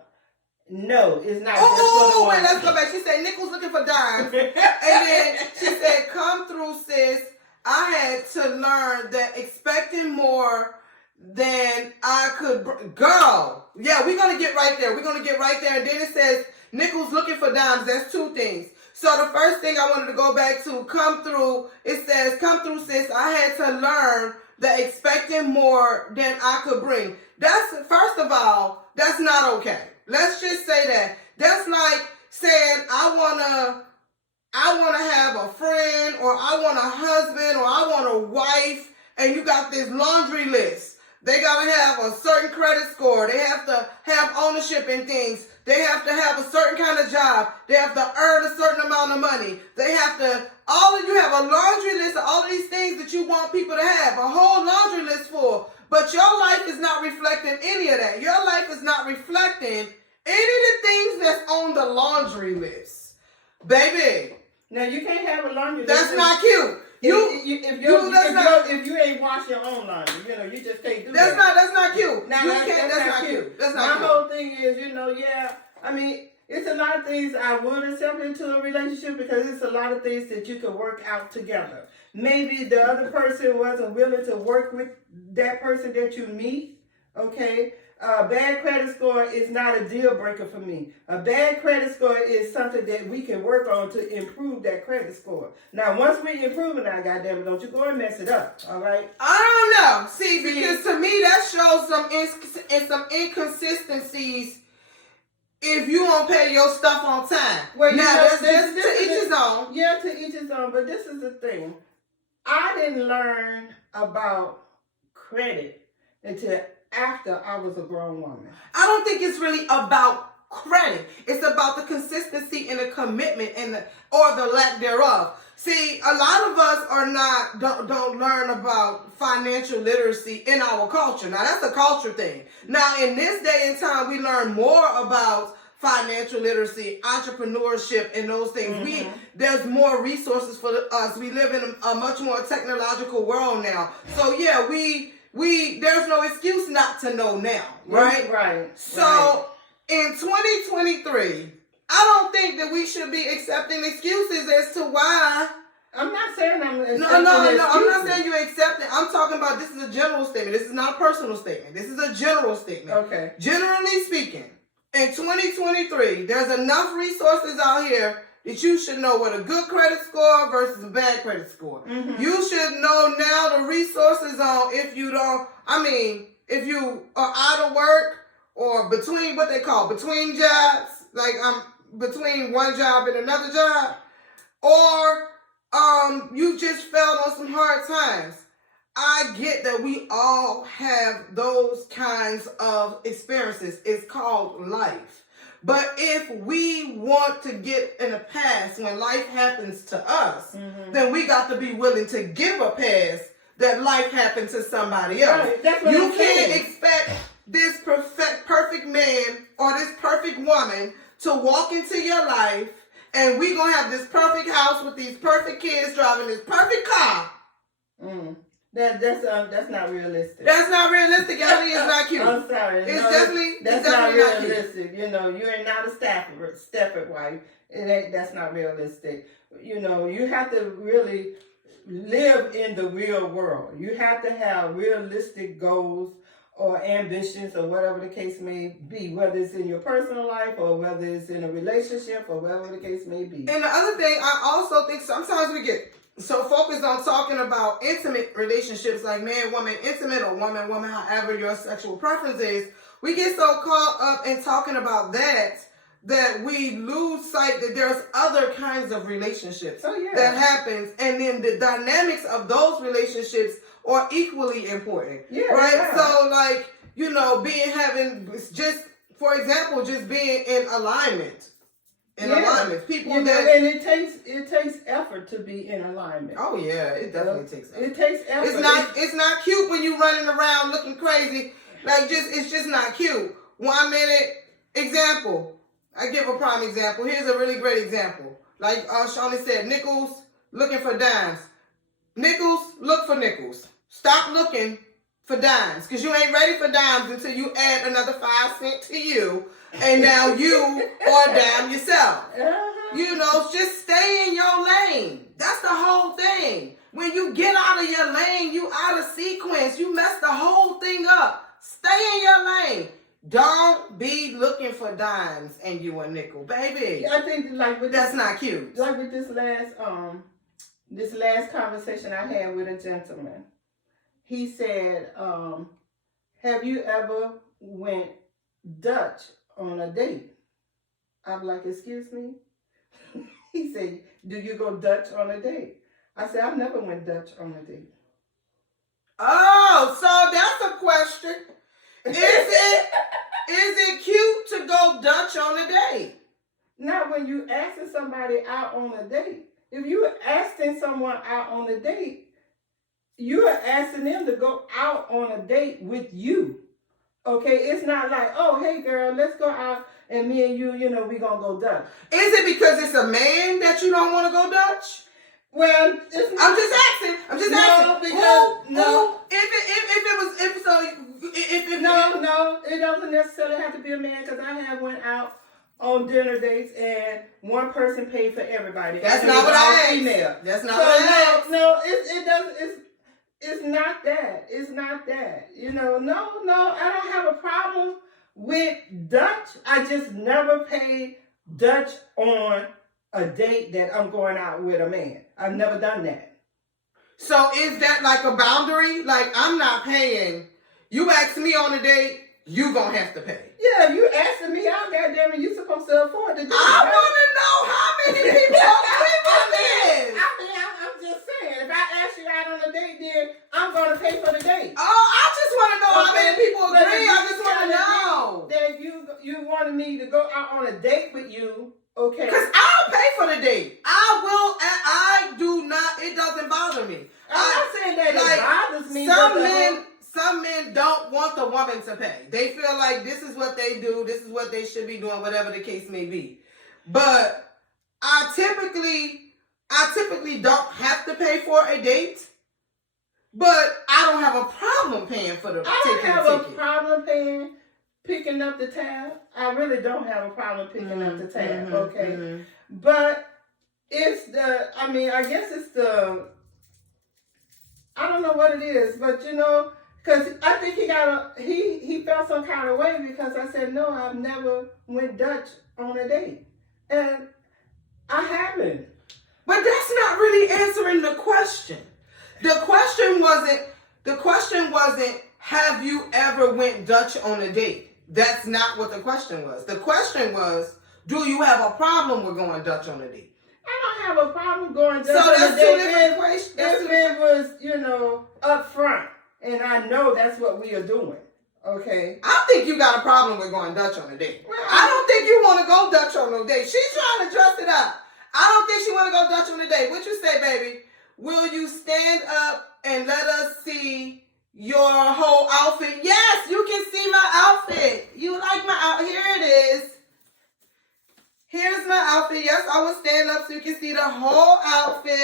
No, it's not. Oh, wait, let's go back. She said, Nichols looking for dimes. And then she said, come through, sis. I had to learn that expecting more than I could. Girl, yeah, we're going to get right there. And then it says, Nichols looking for dimes. That's two things. So the first thing I wanted to go back to, come through, it says, come through, sis. I had to learn that expecting more than I could bring. First of all, that's not okay. Let's just say that. That's like saying, I wanna have a friend, or I want a husband, or I want a wife, and you got this laundry list. They got to have a certain credit score. They have to have ownership in things. They have to have a certain kind of job. They have to earn a certain amount of money. They have to, you have a laundry list of all of these things that you want people to have, a whole laundry list for. But your life is not reflecting any of that. Your life is not reflecting any of the things that's on the laundry list. Baby. Now, you can't have a laundry list. That's not cute. If you ain't wash your own laundry, you just can't do that. That's not cute. That's not cute. My whole thing is, it's a lot of things I would accept into a relationship because it's a lot of things that you can work out together. Maybe the other person wasn't willing to work with that person that you meet, okay? A bad credit score is not a deal breaker for me. A bad credit score is something that we can work on to improve that credit score. Now, once we improve it, goddamn it, don't you go and mess it up, all right? I don't know. See, because to me that shows some inconsistencies if you don't pay your stuff on time. Well, now, that's to each his own. Yeah, to each his own. But this is the thing. I didn't learn about credit until after I was a grown woman. I don't think it's really about credit. It's about the consistency and the commitment or the lack thereof. See, a lot of us don't learn about financial literacy in our culture. Now, that's a culture thing. Now, in this day and time, we learn more about financial literacy, entrepreneurship, and those things. Mm-hmm. There's more resources for us. We live in a much more technological world now. So, yeah, there's no excuse not to know now, right? Right. So, in 2023, I don't think that we should be accepting excuses as to why. I'm not saying I'm accepting No, I'm not saying you accept it. I'm talking about this is a general statement. This is not a personal statement. This is a general statement. Okay. Generally speaking, in 2023, there's enough resources out here that you should know what a good credit score versus a bad credit score. Mm-hmm. You should know now the resources on if you are out of work or between between jobs, like I'm between one job and another job, or you just fell on some hard times. I get that we all have those kinds of experiences. It's called life. But if we want to get in a pass when life happens to us, mm-hmm. then we got to be willing to give a pass that life happened to somebody else. Right, that's what you I'm can't saying. expect this perfect man or this perfect woman to walk into your life and we gonna have this perfect house with these perfect kids driving this perfect car. That's not realistic. That's not realistic. Ellie, it's not cute. I'm sorry. That's not definitely realistic. You ain're not a Stafford wife. That's not realistic. You have to really live in the real world. You have to have realistic goals or ambitions or whatever the case may be, whether it's in your personal life or whether it's in a relationship or whatever the case may be. And the other thing, I also think sometimes we get so focused on talking about intimate relationships, like man-woman intimate or woman-woman, however your sexual preference is. We get so caught up in talking about that we lose sight that there's other kinds of relationships that happens, and then the dynamics of those relationships are equally important. Yeah, right? Yeah. So like, for example, just being in alignment. Alignment. People and it takes effort to be in alignment. Oh yeah, it definitely takes effort. It takes effort. It's not cute when you running around looking crazy. It's just not cute. 1 minute example. I give a prime example. Here's a really great example. Like Shawnee said, nickels looking for dimes. Nickels, look for nickels. Stop looking for dimes, because you ain't ready for dimes until you add another 5 cents to you, and now you are a dime yourself. Just stay in your lane. That's the whole thing. When you get out of your lane, you out of sequence. You mess the whole thing up. Stay in your lane. Don't be looking for dimes and you a nickel, baby. I think that's not cute. Like with this last conversation I had with a gentleman. He said, have you ever went Dutch on a date? I'm like, excuse me? He said, do you go Dutch on a date? I said, I've never went Dutch on a date. Oh, so that's a question. Is it cute to go Dutch on a date? Not when you asking somebody out on a date. If you are asking someone out on a date, you are asking them to go out on a date with you. Okay, it's not like, oh, hey girl, let's go out and me and you, we gonna go Dutch. Is it because it's a man that you don't want to go Dutch? Well, it's not. I'm just asking. Because No, it doesn't necessarily have to be a man, because I have went out on dinner dates and one person paid for everybody. That's not what I asked. Female. That's not what I asked. No, it doesn't. It's not that. It's not that. No, I don't have a problem with Dutch. I just never paid Dutch on a date that I'm going out with a man. I've never done that. So is that like a boundary? Like, I'm not paying. You ask me on a date, you gonna have to pay. Yeah, you asking me out, goddamn it, you supposed to afford to do it. I want to know how many people are with this. I'm just saying, if I ask you out on a date, then I'm gonna pay for the date. Oh, I just want to know how many people agree. I just want to know that you wanted me to go out on a date with you. Okay. Because I'll pay for the date. I do not, it doesn't bother me. I'm not saying that it bothers me. Some men don't want the woman to pay. They feel like this is what they do, this is what they should be doing, whatever the case may be. But I typically don't have to pay for a date. But I don't have a problem paying for the ticket. I don't have a problem picking up the tab. I really don't have a problem picking up the tab, okay? Mm-hmm. But it's I guess it's I don't know what it is, but because I think he felt some kind of way because I said, no, I've never went Dutch on a date. And I haven't. But that's not really answering the question. The question wasn't, have you ever went Dutch on a date? That's not what the question was. The question was, do you have a problem with going Dutch on a date? I don't have a problem going Dutch on a date. So that's two different questions. If it was, up front, and I know that's what we are doing, okay? I think you got a problem with going Dutch on a date. Well, I don't think you want to go Dutch on no date. She's trying to dress it up. I don't think she want to go Dutch on a date. What you say, baby? Will you stand up and let us see your whole outfit? Yes, you can see my outfit. You like my outfit? Here it is. Here's my outfit. Yes, I will stand up so you can see the whole outfit.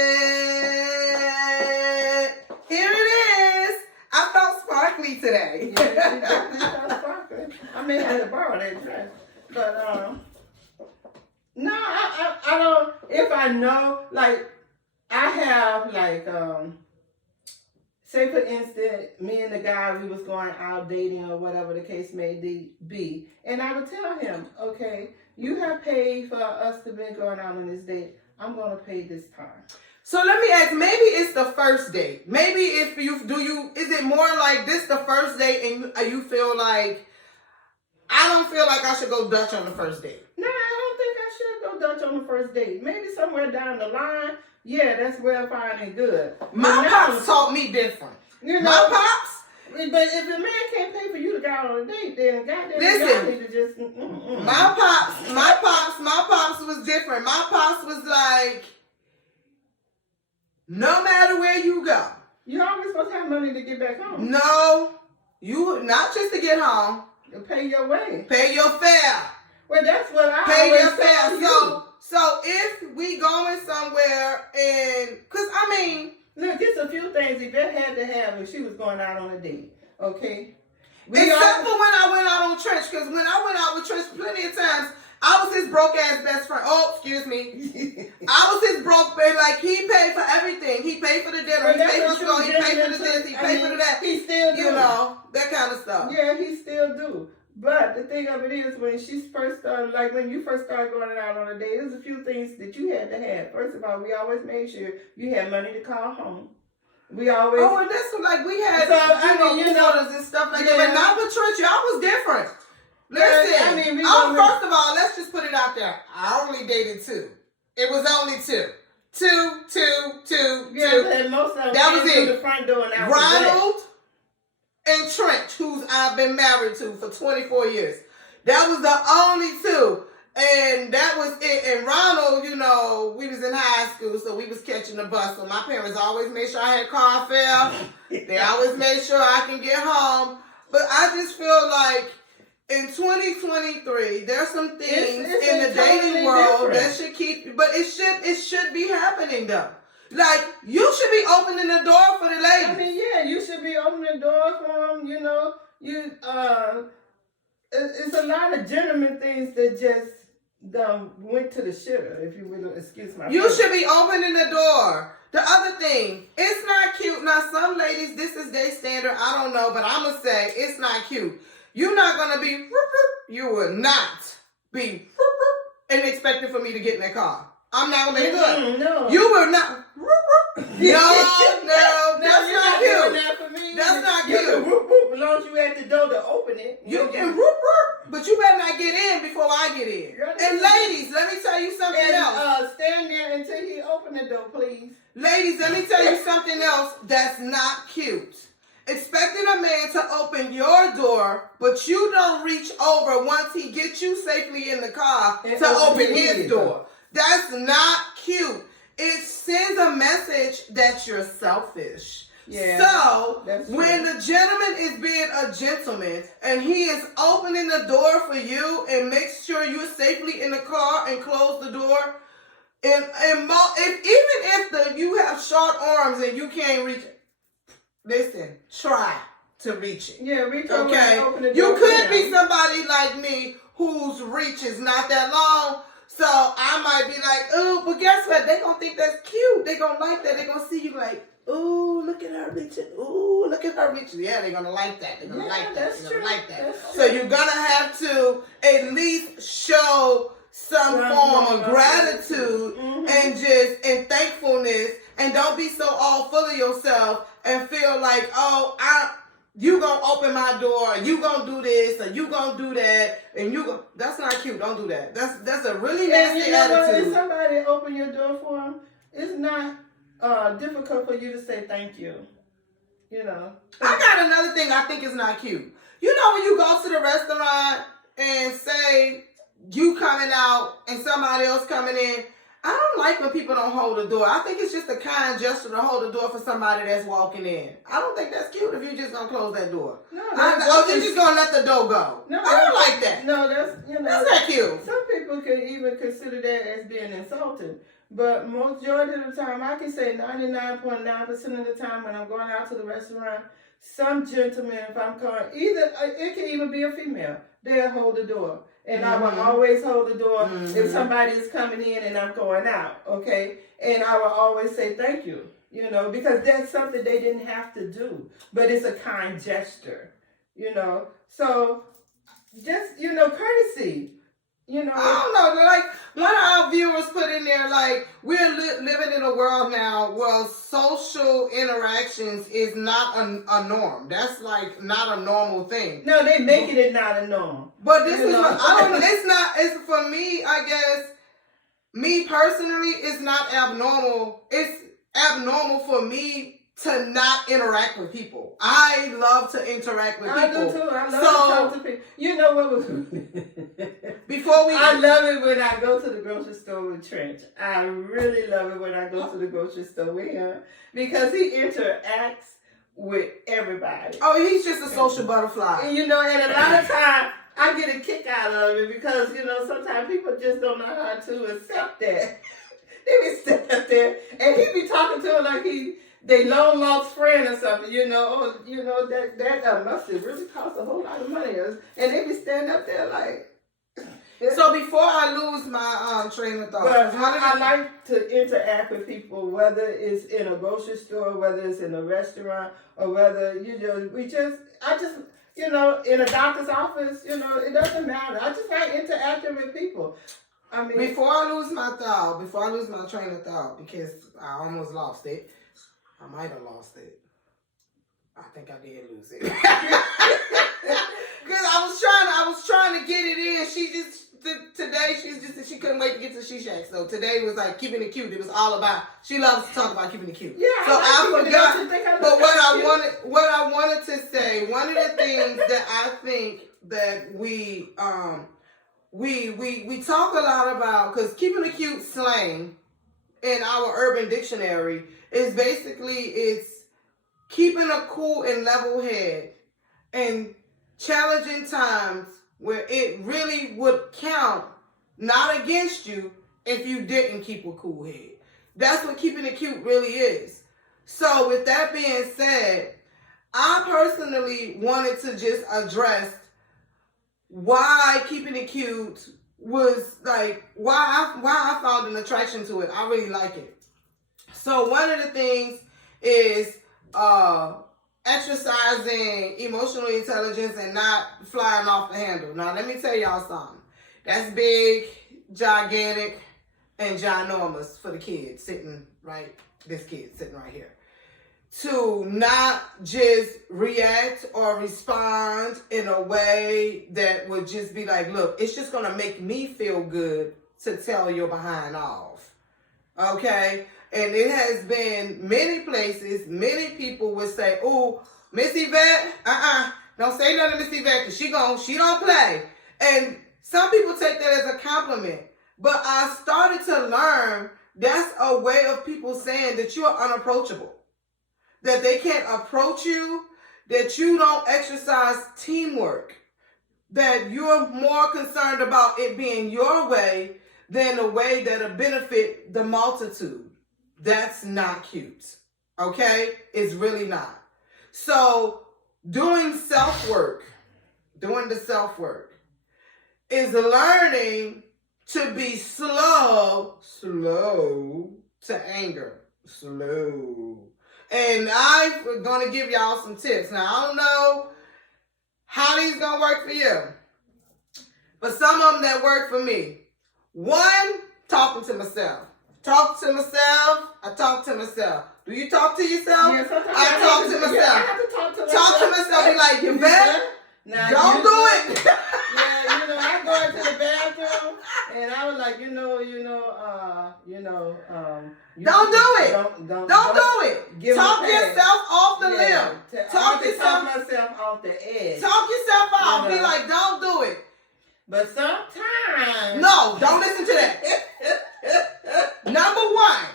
Here it is. I felt sparkly today. Yeah, you felt sparkly. I may have to borrow that dress. But, no, I don't. If I know, like, I have, like, say for instance, me and the guy, we was going out dating or whatever the case may be, and I would tell him, okay, you have paid for us to be going out on this date. I'm going to pay this time. So let me ask, maybe it's the first date. Maybe is it more like this the first date and you feel like, I don't feel like I should go Dutch on the first date. No, I don't think I should go Dutch on the first date. Maybe somewhere down the line, yeah, that's well fine and good. My pops taught me different. My pops. But if a man can't pay for you to go out on a date, then goddamn, listen, you need to just. My pops was different. My pops was like, no matter where you go, you always supposed to have money to get back home. No, you not just to get home. You pay your way. Pay your fare. Well, that's what I pay always your fare. tell you. So if we going somewhere and, cause I mean. Look, it's a few things Yvette had to have when she was going out on a date, okay? Except for when I went out on Trench, because when I went out with Trench plenty of times, I was his broke-ass best friend. Oh, excuse me. I was his broke, like, he paid for everything. He paid for the dinner, he paid for the school, he paid for the this, he paid for the that. He still do. That kind of stuff. Yeah, he still do. But the thing of it is, when she first started, like when you first started going out on a date, there's a few things that you had to have. First of all, we always made sure you had money to call home. We always. Oh, and that's like we had, photos and stuff like that. But not with Trench, y'all was different. Listen, first of all, let's just put it out there. I only dated 2. It was only 2. Two. Yeah, and most of them that was it. The front door and out Ronald and Trench, who's I've been married to for 24 years. That was the only two. And that was it. And Ronald, you know, we was in high school, so we was catching the bus. So my parents always made sure I had car fare. They always made sure I can get home. But I just feel like in 2023, there's some things it's in the dating world different. that should keep, but it should be happening though. Like, you should be opening the door for the ladies. I mean, yeah, you should be opening the door for them, you know. It's a lot of gentleman things that just went to the shitter, if you will excuse my You friend. should be opening the door. The other thing, it's not cute. Now, some ladies, this is their standard. I don't know, but I'm going to say it's not cute. You're not going to be, you will not be and expecting for me to get in that car. I'm not going to be good. No. You will not. No, that's not cute. That for me. That's not You cute. can whoop, whoop, as long as you at the door to open it. You can but you better not get in before I get in. And ladies, let me tell you something else. Stand there until he open the door, please. Ladies, let me tell you something else that's not cute. Expecting a man to open your door, but you don't reach over once he gets you safely in the car to open his door. That's not cute. It sends a message that you're selfish. Yeah, So, that's true. when the gentleman is being a gentleman and he is opening the door for you and makes sure you're safely in the car and close the door, if you have short arms and you can't reach it, listen, try to reach it. Yeah, reach over Okay? and open the door. You could be somebody like me whose reach is not that long. So I might be like, oh, but guess what? They gonna think that's cute. They gonna like that. They gonna see you like, ooh, look at her reaching. Ooh, look at her reaching. Yeah, they're gonna like that. They're gonna like that. That's They're gonna true. like that. That's So you're gonna have to at least show some form of gratitude and thankfulness, and don't be so all full of yourself and feel like, oh, you gonna open my door, you gonna do this, or you gonna do that, and that's not cute. Don't do that. That's a really nasty you know what? attitude. If somebody open your door for them, it's not difficult for you to say thank you. You know. I got another thing I think is not cute. You know when you go to the restaurant and say you coming out and somebody else coming in, I don't like when people don't hold the door. I think it's just a kind gesture to hold the door for somebody that's walking in. I don't think that's cute if you're just gonna close that door. No, you're just gonna let the door go. No, I don't like that. No, that's That's not cute. Some people could even consider that as being insulting. But majority of the time, I can say 99.9% of the time when I'm going out to the restaurant, some gentleman, if I'm calling, it can even be a female, they'll hold the door. And I will always hold the door if somebody is coming in and I'm going out, okay? And I will always say thank you, you know, because that's something they didn't have to do. But it's a kind gesture, you know. So just, courtesy. You know, I don't know. Like one of our viewers put in there, like we're living in a world now where social interactions is not a norm. That's like not a normal thing. No, they making it not a norm. But this is what, I don't know. It's not. It's for me. I guess me personally, it's not abnormal. It's abnormal for me to not interact with people. I love to interact with people. I do too. I love to talk to people. You know what was I love it when I go to the grocery store with Trench. I really love it when I go to the grocery store with him because he interacts with everybody. Oh, he's just a social butterfly. And, and a lot of times I get a kick out of it because, sometimes people just don't know how to accept that. They be sitting up there and he be talking to him like they long lost friend or something, that must have really cost a whole lot of money. And they be standing up there like. So before I lose my train of thought, but I like to interact with people, whether it's in a grocery store, whether it's in a restaurant, or whether in a doctor's office, it doesn't matter. I just like interacting with people. I mean, before I lose my train of thought, because I almost lost it. I might have lost it. I think I did lose it. Because I was trying to get it in. She couldn't wait to get to She Shack. So today was like keeping it cute. It was all about, she loves to talk about keeping it cute. Yeah, so I forgot. But what I wanted to say, one of the things that I think that we talk a lot about, because keeping it cute slang in our Urban Dictionary is basically it's keeping a cool and level head in challenging times where it really would count not against you if you didn't keep a cool head. That's what keeping it cute really is. So with that being said, I personally wanted to just address why keeping it cute was like, why I found an attraction to it. I really like it. So one of the things is exercising emotional intelligence and not flying off the handle. Now, let me tell y'all something. That's big, gigantic, and ginormous for the kid sitting right, this kid sitting right here. To not just react or respond in a way that would just be like, look, it's just going to make me feel good to tell your behind off. Okay? And it has been many places, many people would say, oh, Miss Yvette, don't say nothing to Miss Yvette, because she don't play. And some people take that as a compliment. But I started to learn that's a way of people saying that you are unapproachable. That they can't approach you, that you don't exercise teamwork, that you're more concerned about it being your way than the way that'll benefit the multitude. That's not cute, okay? It's really not. So doing the self-work is learning to be slow to anger, slow. And I'm going to give y'all some tips. Now, I don't know how these going to work for you, but some of them that work for me. One, talking to myself. I talk to myself. Do you talk to yourself? Yeah, I talk to myself. Yeah, I have to talk to myself. Talk to myself. Be like, you better. Don't do it. Yeah, I go into the bathroom and I was like, don't do it. Don't do it. Talk yourself off the limb. Talk myself off the edge. Talk yourself off. Be like, don't do it. But sometimes. No, don't listen to that. Number one.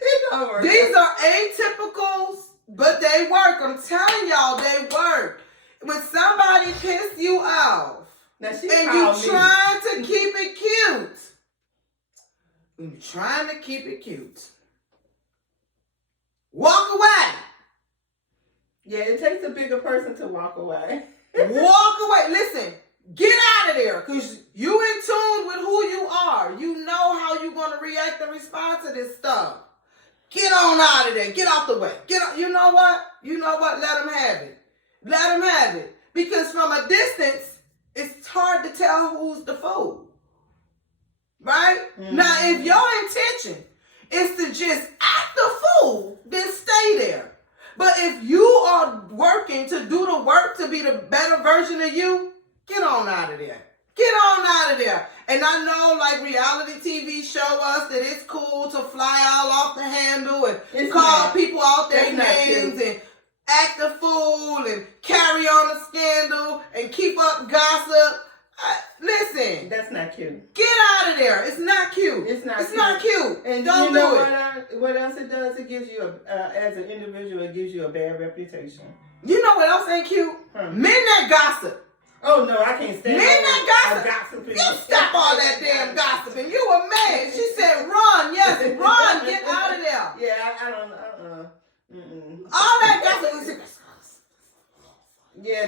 It don't work. These are atypicals, but they work. I'm telling y'all, they work. When somebody piss you off and you trying to keep it cute, walk away. Yeah, it takes a bigger person to walk away. Walk away. Listen, get out of there, because you in tune with who you are. You know how you're going to react and respond to this stuff. Get on out of there. Get out the way. You know what? Let them have it. Let them have it. Because from a distance, it's hard to tell who's the fool. Right? Mm-hmm. Now, if your intention is to just act the fool, then stay there. But if you are working to do the work to be the better version of you, get on out of there. Get on out of there. And I know, like, reality TV show us that it's cool to fly all off the handle and call people out their names and act a fool and carry on a scandal and keep up gossip. Listen. That's not cute. Get out of there. It's not cute. It's not cute. And don't do it. What else it does? It gives you, as an individual, it gives you a bad reputation. You know what else ain't cute? Men that gossip. Oh, no, I can't stand men that gossip. You stop all that damn gossiping. You a man. She said, run. Yes, run. Get out of there. Yeah, I don't, all that gossip. Yeah,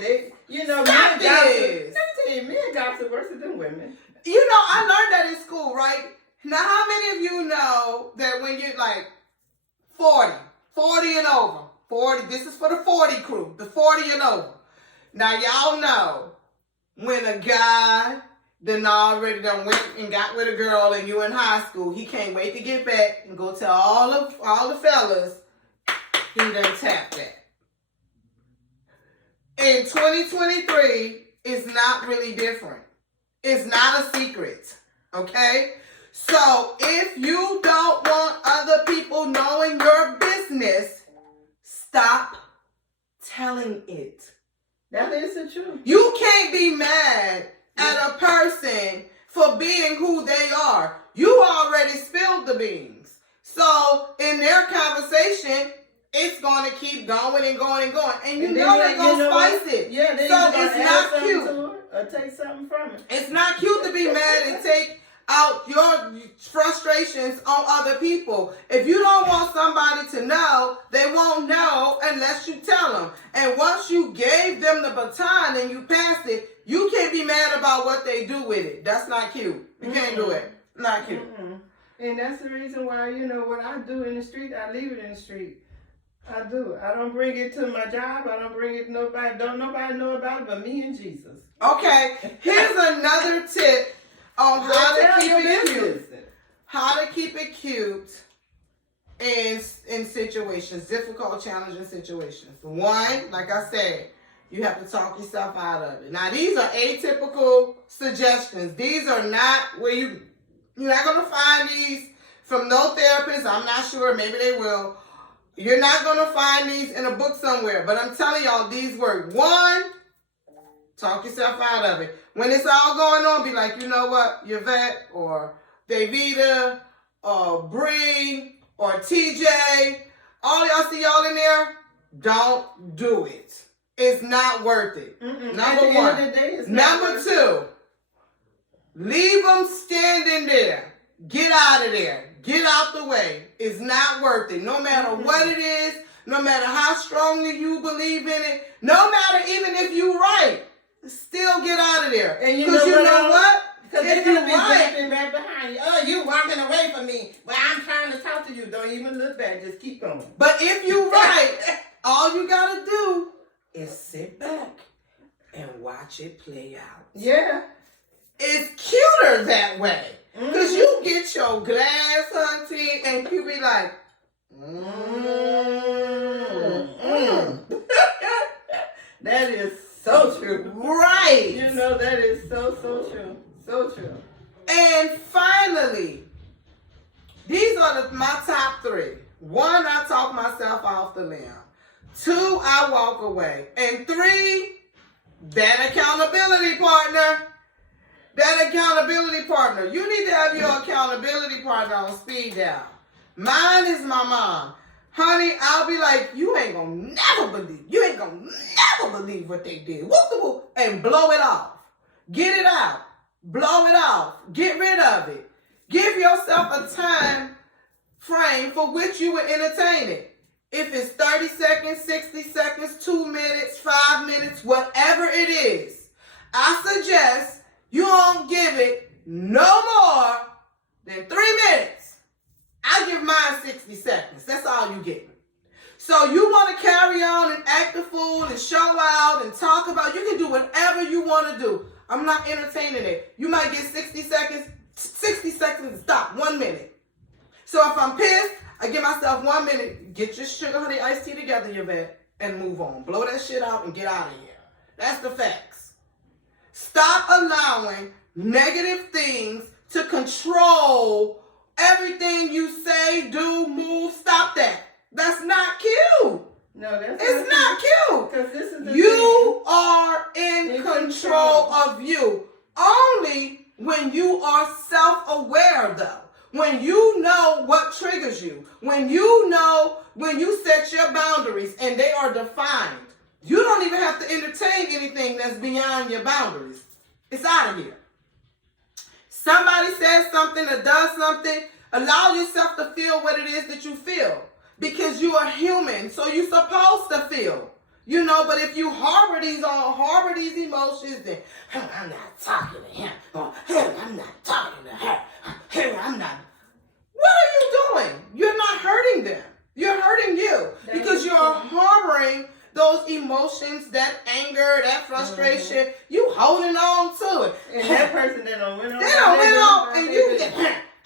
men gossip worse than women. I learned that in school, right? Now, how many of you know that when you're like 40 and over, 40, this is for the 40 crew, the 40 and over. Now, y'all know when a guy already went and got with a girl and you in high school, he can't wait to get back and go tell all the fellas he done tapped that. In 2023, it's not really different. It's not a secret, okay? So if you don't want other people knowing your business, stop telling it. That is the truth. You can't be mad at a person for being who they are. You already spilled the beans. So in their conversation, it's going to keep going and going and going. And you know they're going to spice it. Yeah, so it's not cute. Or take something from it. It's not cute to be mad and take out your frustrations on other people. If you don't want somebody to know, they won't know unless you tell them. And once you gave them the baton and you passed it, you can't be mad about what they do with it. That's not cute. You can't do it. Not cute. And that's the reason why, what I do in the street, I leave it in the street. I do. I don't bring it to my job. I don't bring it to nobody. Don't nobody know about it but me and Jesus. Okay. Here's another tip on how to keep it cute. How to keep it cute in situations, difficult, challenging situations. One, like I said, you have to talk yourself out of it. Now, these are atypical suggestions. These are not where you're not going to find these from no therapist. I'm not sure. Maybe they will. You're not going to find these in a book somewhere. But I'm telling y'all, these work. One, talk yourself out of it. When it's all going on, be like, you know what, Yvette or Davida or Bree or TJ, all y'all see y'all in there, don't do it. It's not worth it. Number one. Number two, leave them standing there. Get out of there. Get out the way. It's not worth it. No matter what it is, no matter how strongly you believe in it, no matter even if you're right, still get out of there. And you know what? Because they're going to be jumping right behind you. Oh, you walking away from me. Well, I'm trying to talk to you. Don't even look back. Just keep going. But if you're right, all you got to do is sit back and watch it play out. Yeah. It's cuter that way. Because you get your glass, hunty, and you be like, That is so true. Right. That is so true. So true. And finally, these are my top three. One, I talk myself off the limb. Two, I walk away. And three, that accountability partner. That accountability partner. You need to have your accountability partner on speed dial. Mine is my mom. Honey, I'll be like, you ain't gonna never believe what they did. Whoop, and blow it off. Get it out. Blow it off. Get rid of it. Give yourself a time frame for which you would entertain it. If it's 30 seconds, 60 seconds, 2 minutes, 5 minutes, whatever it is, I suggest you don't give it no more than 3 minutes. I give mine 60 seconds. That's all you get. So you want to carry on and act a fool and show out and talk about, you can do whatever you want to do. I'm not entertaining it. You might get 60 seconds to stop, 1 minute. So if I'm pissed, I give myself 1 minute. Get your sugar honey iced tea together, Yvette, and move on. Blow that shit out and get out of here. That's the facts. Stop allowing negative things to control everything you say, do, move. Stop that. That's not cute. No, it's not cute. Because this is you are in control of you. Only when you are self-aware, though. When you know what triggers you. When you set your boundaries and they are defined. You don't even have to entertain anything that's beyond your boundaries. It's out of here. Somebody says something or does something, allow yourself to feel what it is that you feel. Because you are human, so you're supposed to feel. But if you harbor these emotions, then I'm not talking to him. I'm not talking to her. I'm not. What are you doing? You're not hurting them. You're hurting you. Because you're harboring those emotions, that anger, that frustration. You holding on to it. And that person that don't went on. They don't went on, and you get,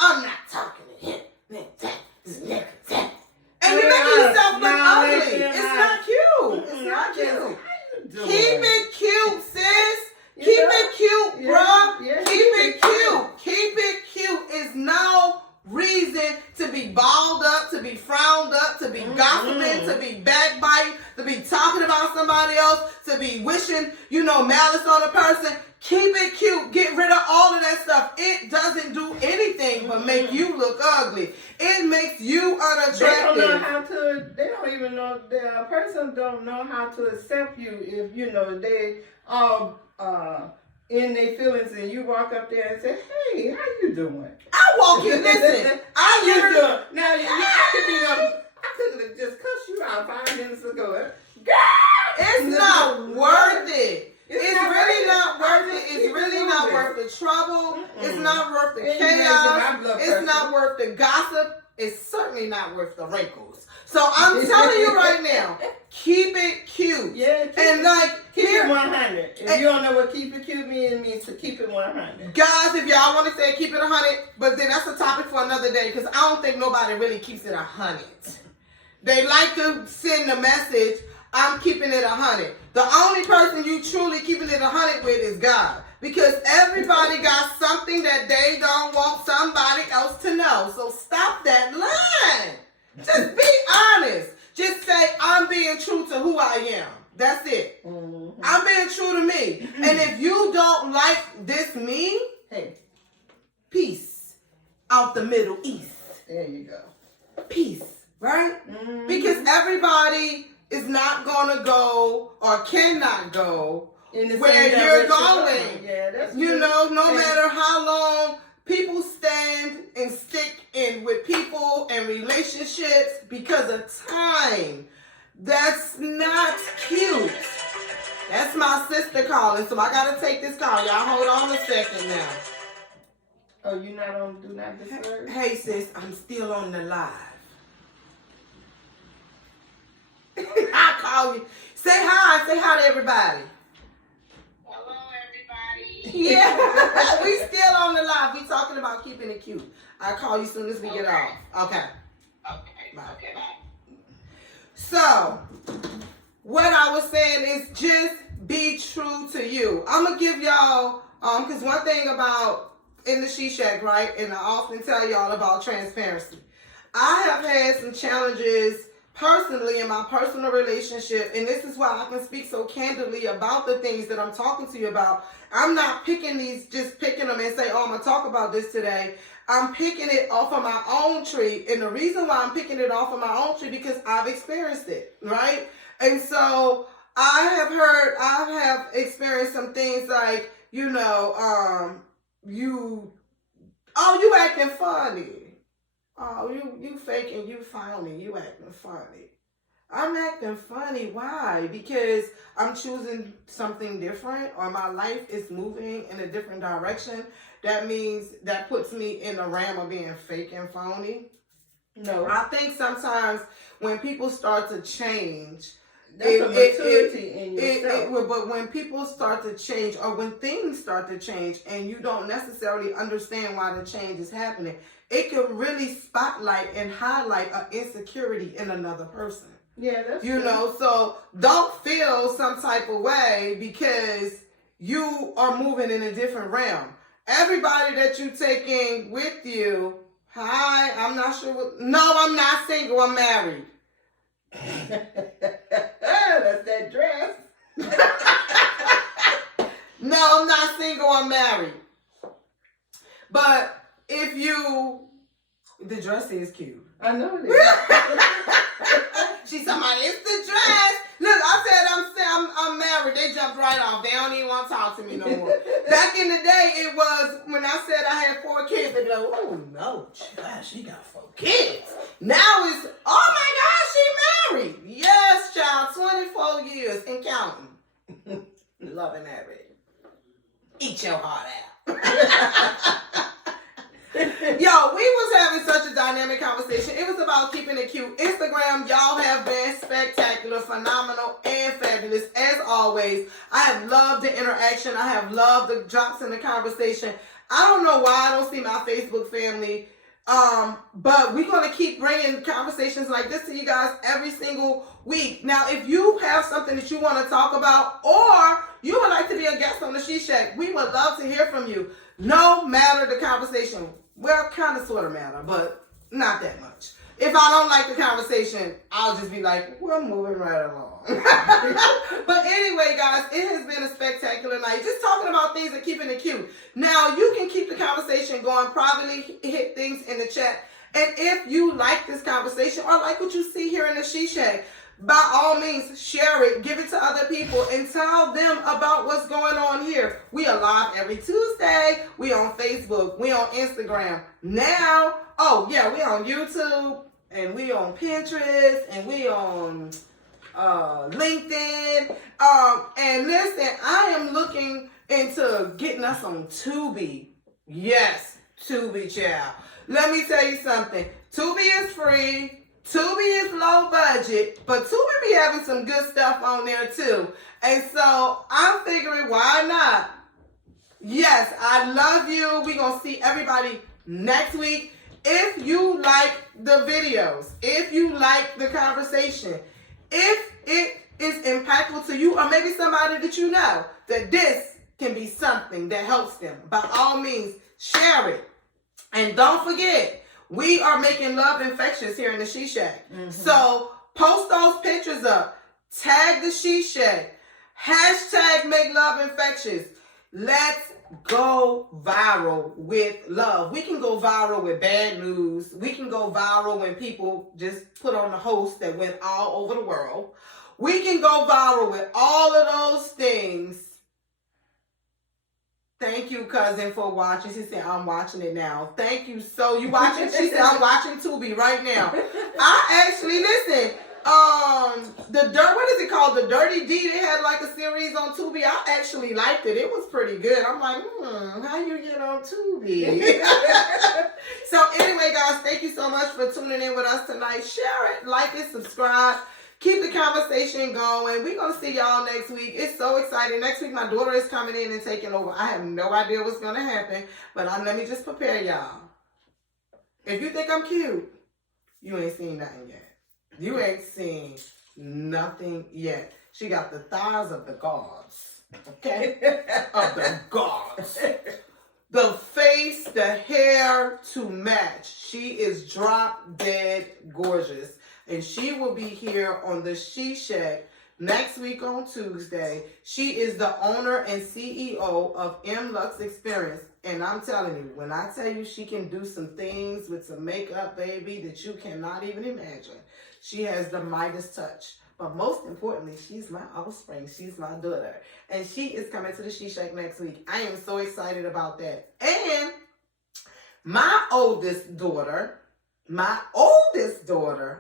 I'm not talking to him. And you're making yourself look ugly. It's not cute. It's not cute. Keep it cute, sis. Keep it cute, bruh. Keep it cute. Keep it cute. Is no reason to be balled up, to be frowned up, to be gossiping, to be backbiting. somebody else, to be wishing, malice on a person. Keep it cute. Get rid of all of that stuff. It doesn't do anything but make you look ugly. It makes you unattractive. They don't know how to. They don't even know. The person don't know how to accept you if they all in their feelings, and you walk up there and say, "Hey, how you doing?" I walk in. Listen, how you doing? Now I could have just cussed you out 5 minutes ago. Girl, it's not worth it. It's really not worth it. It's really not worth the trouble. It's not worth the chaos. It's not worth the gossip. It's certainly not worth the wrinkles. So I'm telling you right now, keep it cute. Yeah, keep it 100. If you don't know what keep it cute means, it means to keep it 100. Guys, if y'all want to say keep it 100, but then that's a topic for another day because I don't think nobody really keeps it 100. They like to send a message, I'm keeping it 100. The only person you truly keeping it 100 with is God. Because everybody got something that they don't want somebody else to know. So stop that line. Just be honest. Just say, I'm being true to who I am. That's it. Mm-hmm. I'm being true to me. And if you don't like this me, hey, peace out the Middle East. There you go. Peace, right? Mm-hmm. Because everybody is not going to go or cannot go where you're going. Yeah, that's no matter how long people stand and stick in with people and relationships because of time. That's not cute. That's my sister calling, so I got to take this call. Y'all hold on a second now. Oh, you're not on Do Not Disturb? Hey, sis, I'm still on the live. I call you. Say hi. Say hi to everybody. Hello, everybody. Yeah, we still on the live. We talking about keeping it cute. I'll call you as soon as we get off. Okay. Okay. Bye. Okay, bye. So, what I was saying is just be true to you. I'm going to give y'all, because one thing about in the She Shack, right, and I often tell y'all about transparency. I have had some challenges personally in my personal relationship, and this is why I can speak so candidly about the things that I'm talking to you about. I'm not picking them and say, oh, I'm going to talk about this today. I'm picking it off of my own tree, and the reason why I'm picking it off of my own tree because I've experienced it, right? And so I have experienced some things like, you acting funny. Oh, you faking, you phony, you acting funny. I'm acting funny. Why? Because I'm choosing something different or my life is moving in a different direction. That means that puts me in the realm of being fake and phony. No. I think sometimes when people start to change, that's a maturity in yourself. But when people start to change or when things start to change and you don't necessarily understand why the change is happening, it can really spotlight and highlight an insecurity in another person. Yeah, that's true. So don't feel some type of way because you are moving in a different realm. Everybody that you taking with you, hi, I'm not sure no, I'm not single, I'm married. That's that dress. No, I'm not single, I'm married. But if the dress is cute. I know that. She's talking about, it's the dress. Look, I said I'm married. They jumped right off. They don't even want to talk to me no more. Back in the day, it was when I said I had 4 kids, they'd be like, oh no, child, she got 4 kids. Now it's, oh my God, she married. Yes, child, 24 years and counting. Loving that baby. Eat your heart out. Yo, we was having such a dynamic conversation. It was about keeping it cute. Instagram, y'all have been spectacular, phenomenal, and fabulous as always. I have loved the interaction. I have loved the drops in the conversation. I don't know why I don't see my Facebook family, but we're going to keep bringing conversations like this to you guys every single week. Now, if you have something that you want to talk about or you would like to be a guest on the She Shack, we would love to hear from you. No matter the conversation. Well, kind of sort of matter, but not that much. If I don't like the conversation, I'll just be like, we're moving right along. But anyway, guys, it has been a spectacular night. Just talking about things and keeping it cute. Now, you can keep the conversation going, privately hit things in the chat. And if you like this conversation or like what you see here in the She Shack, by all means, share it, give it to other people, and tell them about what's going on here. We are live every Tuesday. We on Facebook. We on Instagram. Now, we on YouTube, and we on Pinterest, and we on LinkedIn. And listen, I am looking into getting us on Tubi. Yes, Tubi, child. Let me tell you something. Tubi is free. Tubi is low budget, but Tubi be having some good stuff on there too. And so I'm figuring, why not? Yes, I love you. We're going to see everybody next week. If you like the videos, if you like the conversation, if it is impactful to you, or maybe somebody that you know, that this can be something that helps them, by all means, share it. And don't forget, we are making Love Infectious here in the She Shack. Mm-hmm. So post those pictures up. Tag the She Shack. Hashtag Make Love Infectious. Let's go viral with love. We can go viral with bad news. We can go viral when people just put on the host that went all over the world. We can go viral with all of those things. Thank you, cousin, for watching. She said, I'm watching it now. Thank you. So you watching? She said, I'm watching Tubi right now. I actually, listen, what is it called? The Dirty D, they had like a series on Tubi. I actually liked it. It was pretty good. I'm like, how you get on Tubi? So anyway, guys, thank you so much for tuning in with us tonight. Share it, like it, subscribe. Keep the conversation going. We're going to see y'all next week. It's so exciting. Next week, my daughter is coming in and taking over. I have no idea what's going to happen, but let me just prepare y'all. If you think I'm cute, you ain't seen nothing yet. You ain't seen nothing yet. She got the thighs of the gods, okay? Of the gods. The face, the hair to match. She is drop dead gorgeous. And she will be here on the She Shack next week on Tuesday. She is the owner and CEO of M Lux Experience. And I'm telling you, when I tell you she can do some things with some makeup, baby, that you cannot even imagine. She has the Midas touch. But most importantly, she's my offspring. She's my daughter. And she is coming to the She Shack next week. I am so excited about that. And my oldest daughter,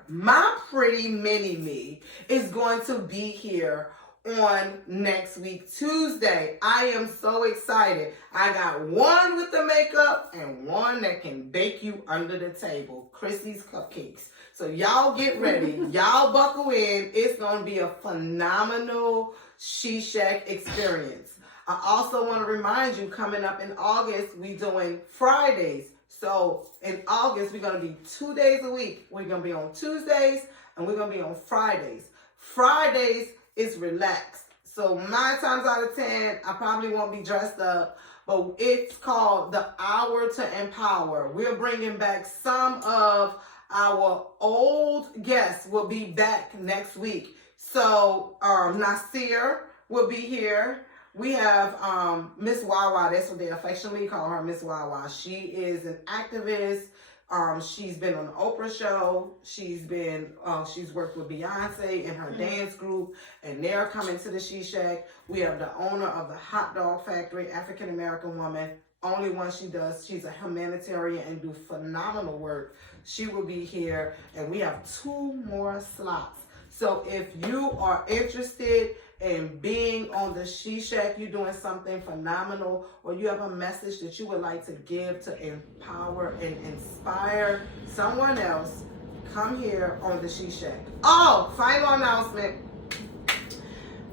my pretty mini-me, is going to be here on next week, Tuesday. I am so excited. I got one with the makeup and one that can bake you under the table. Chrissy's Cupcakes. So y'all get ready. Y'all buckle in. It's going to be a phenomenal She Shack experience. I also want to remind you, coming up in August, we doing Fridays. So in August, we're going to be 2 days a week. We're going to be on Tuesdays and we're going to be on Fridays. Fridays is relaxed. So 9 times out of 10, I probably won't be dressed up, but it's called the Hour to Empower. We're bringing back some of our old guests will be back next week. So Nasir will be here. We have Miss Wawa. That's what they affectionately call her, Miss Wawa. She is an activist. She's been on the Oprah show. She's worked with Beyonce and her dance group, and they're coming to the She Shack. We have the owner of the Hot Dog Factory, African American woman. Only one she does. She's a humanitarian and do phenomenal work. She will be here, and we have 2 more slots. So if you are interested in being on the She Shack, you're doing something phenomenal, or you have a message that you would like to give to empower and inspire someone else, come here on the She Shack. Oh, final announcement.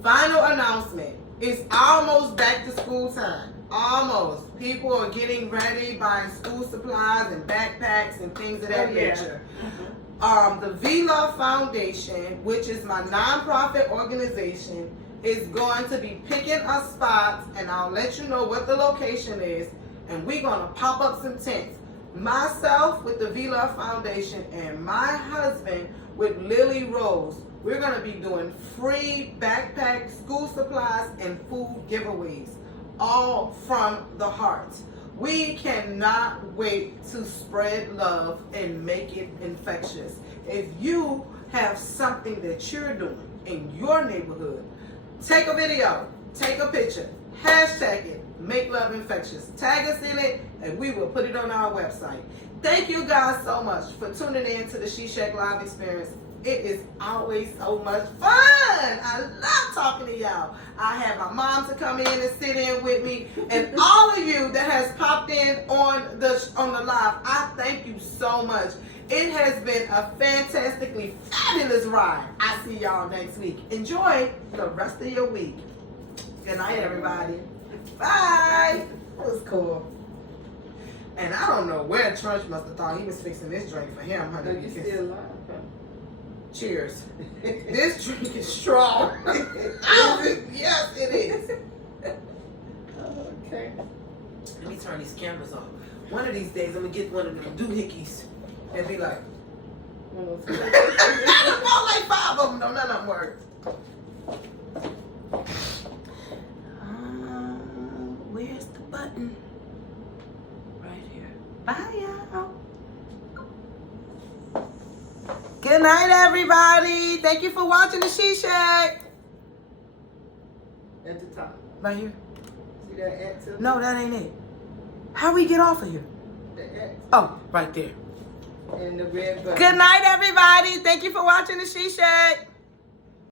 Final announcement. It's almost back to school time. Almost. People are getting ready, buying school supplies and backpacks and things of that nature. The V-Love Foundation, which is my nonprofit organization, is going to be picking us spots, and I'll let you know what the location is, and we're going to pop up some tents. myself with the V-Love Foundation and my husband with Lily Rose, we're going to be doing free backpack, school supplies, and food giveaways, all from the heart. We cannot wait to spread love and make it infectious. If you have something that you're doing in your neighborhood, take a video, take a picture, hashtag it, make love infectious. Tag us in it, and we will put it on our website. Thank you guys so much for tuning in to the She Shack Live experience. It is always so much fun. I love talking to y'all. I have my mom to come in and sit in with me, and all of you that has popped in on the live, I thank you so much. It has been a fantastically fabulous ride. I see y'all next week. Enjoy the rest of your week. Good night, everybody. Bye. That was cool. And I don't know where Trunch must have thought he was fixing this drink for him, honey. No, you still alive, huh? Cheers. This drink is strong. Yes, it is. Okay. Let me turn these cameras off. One of these days, I'm going to get one of them doohickeys and be like, Well, I bought like 5 of them. No, none of them work. Where's the button? Right here. Bye, y'all. Good night, everybody. Thank you for watching the She Shack. at the top. Right here? See that X? No, that ain't it. How we get off of here? The X Oh, right there. and the red button. Good night, everybody. Thank you for watching the She Shack.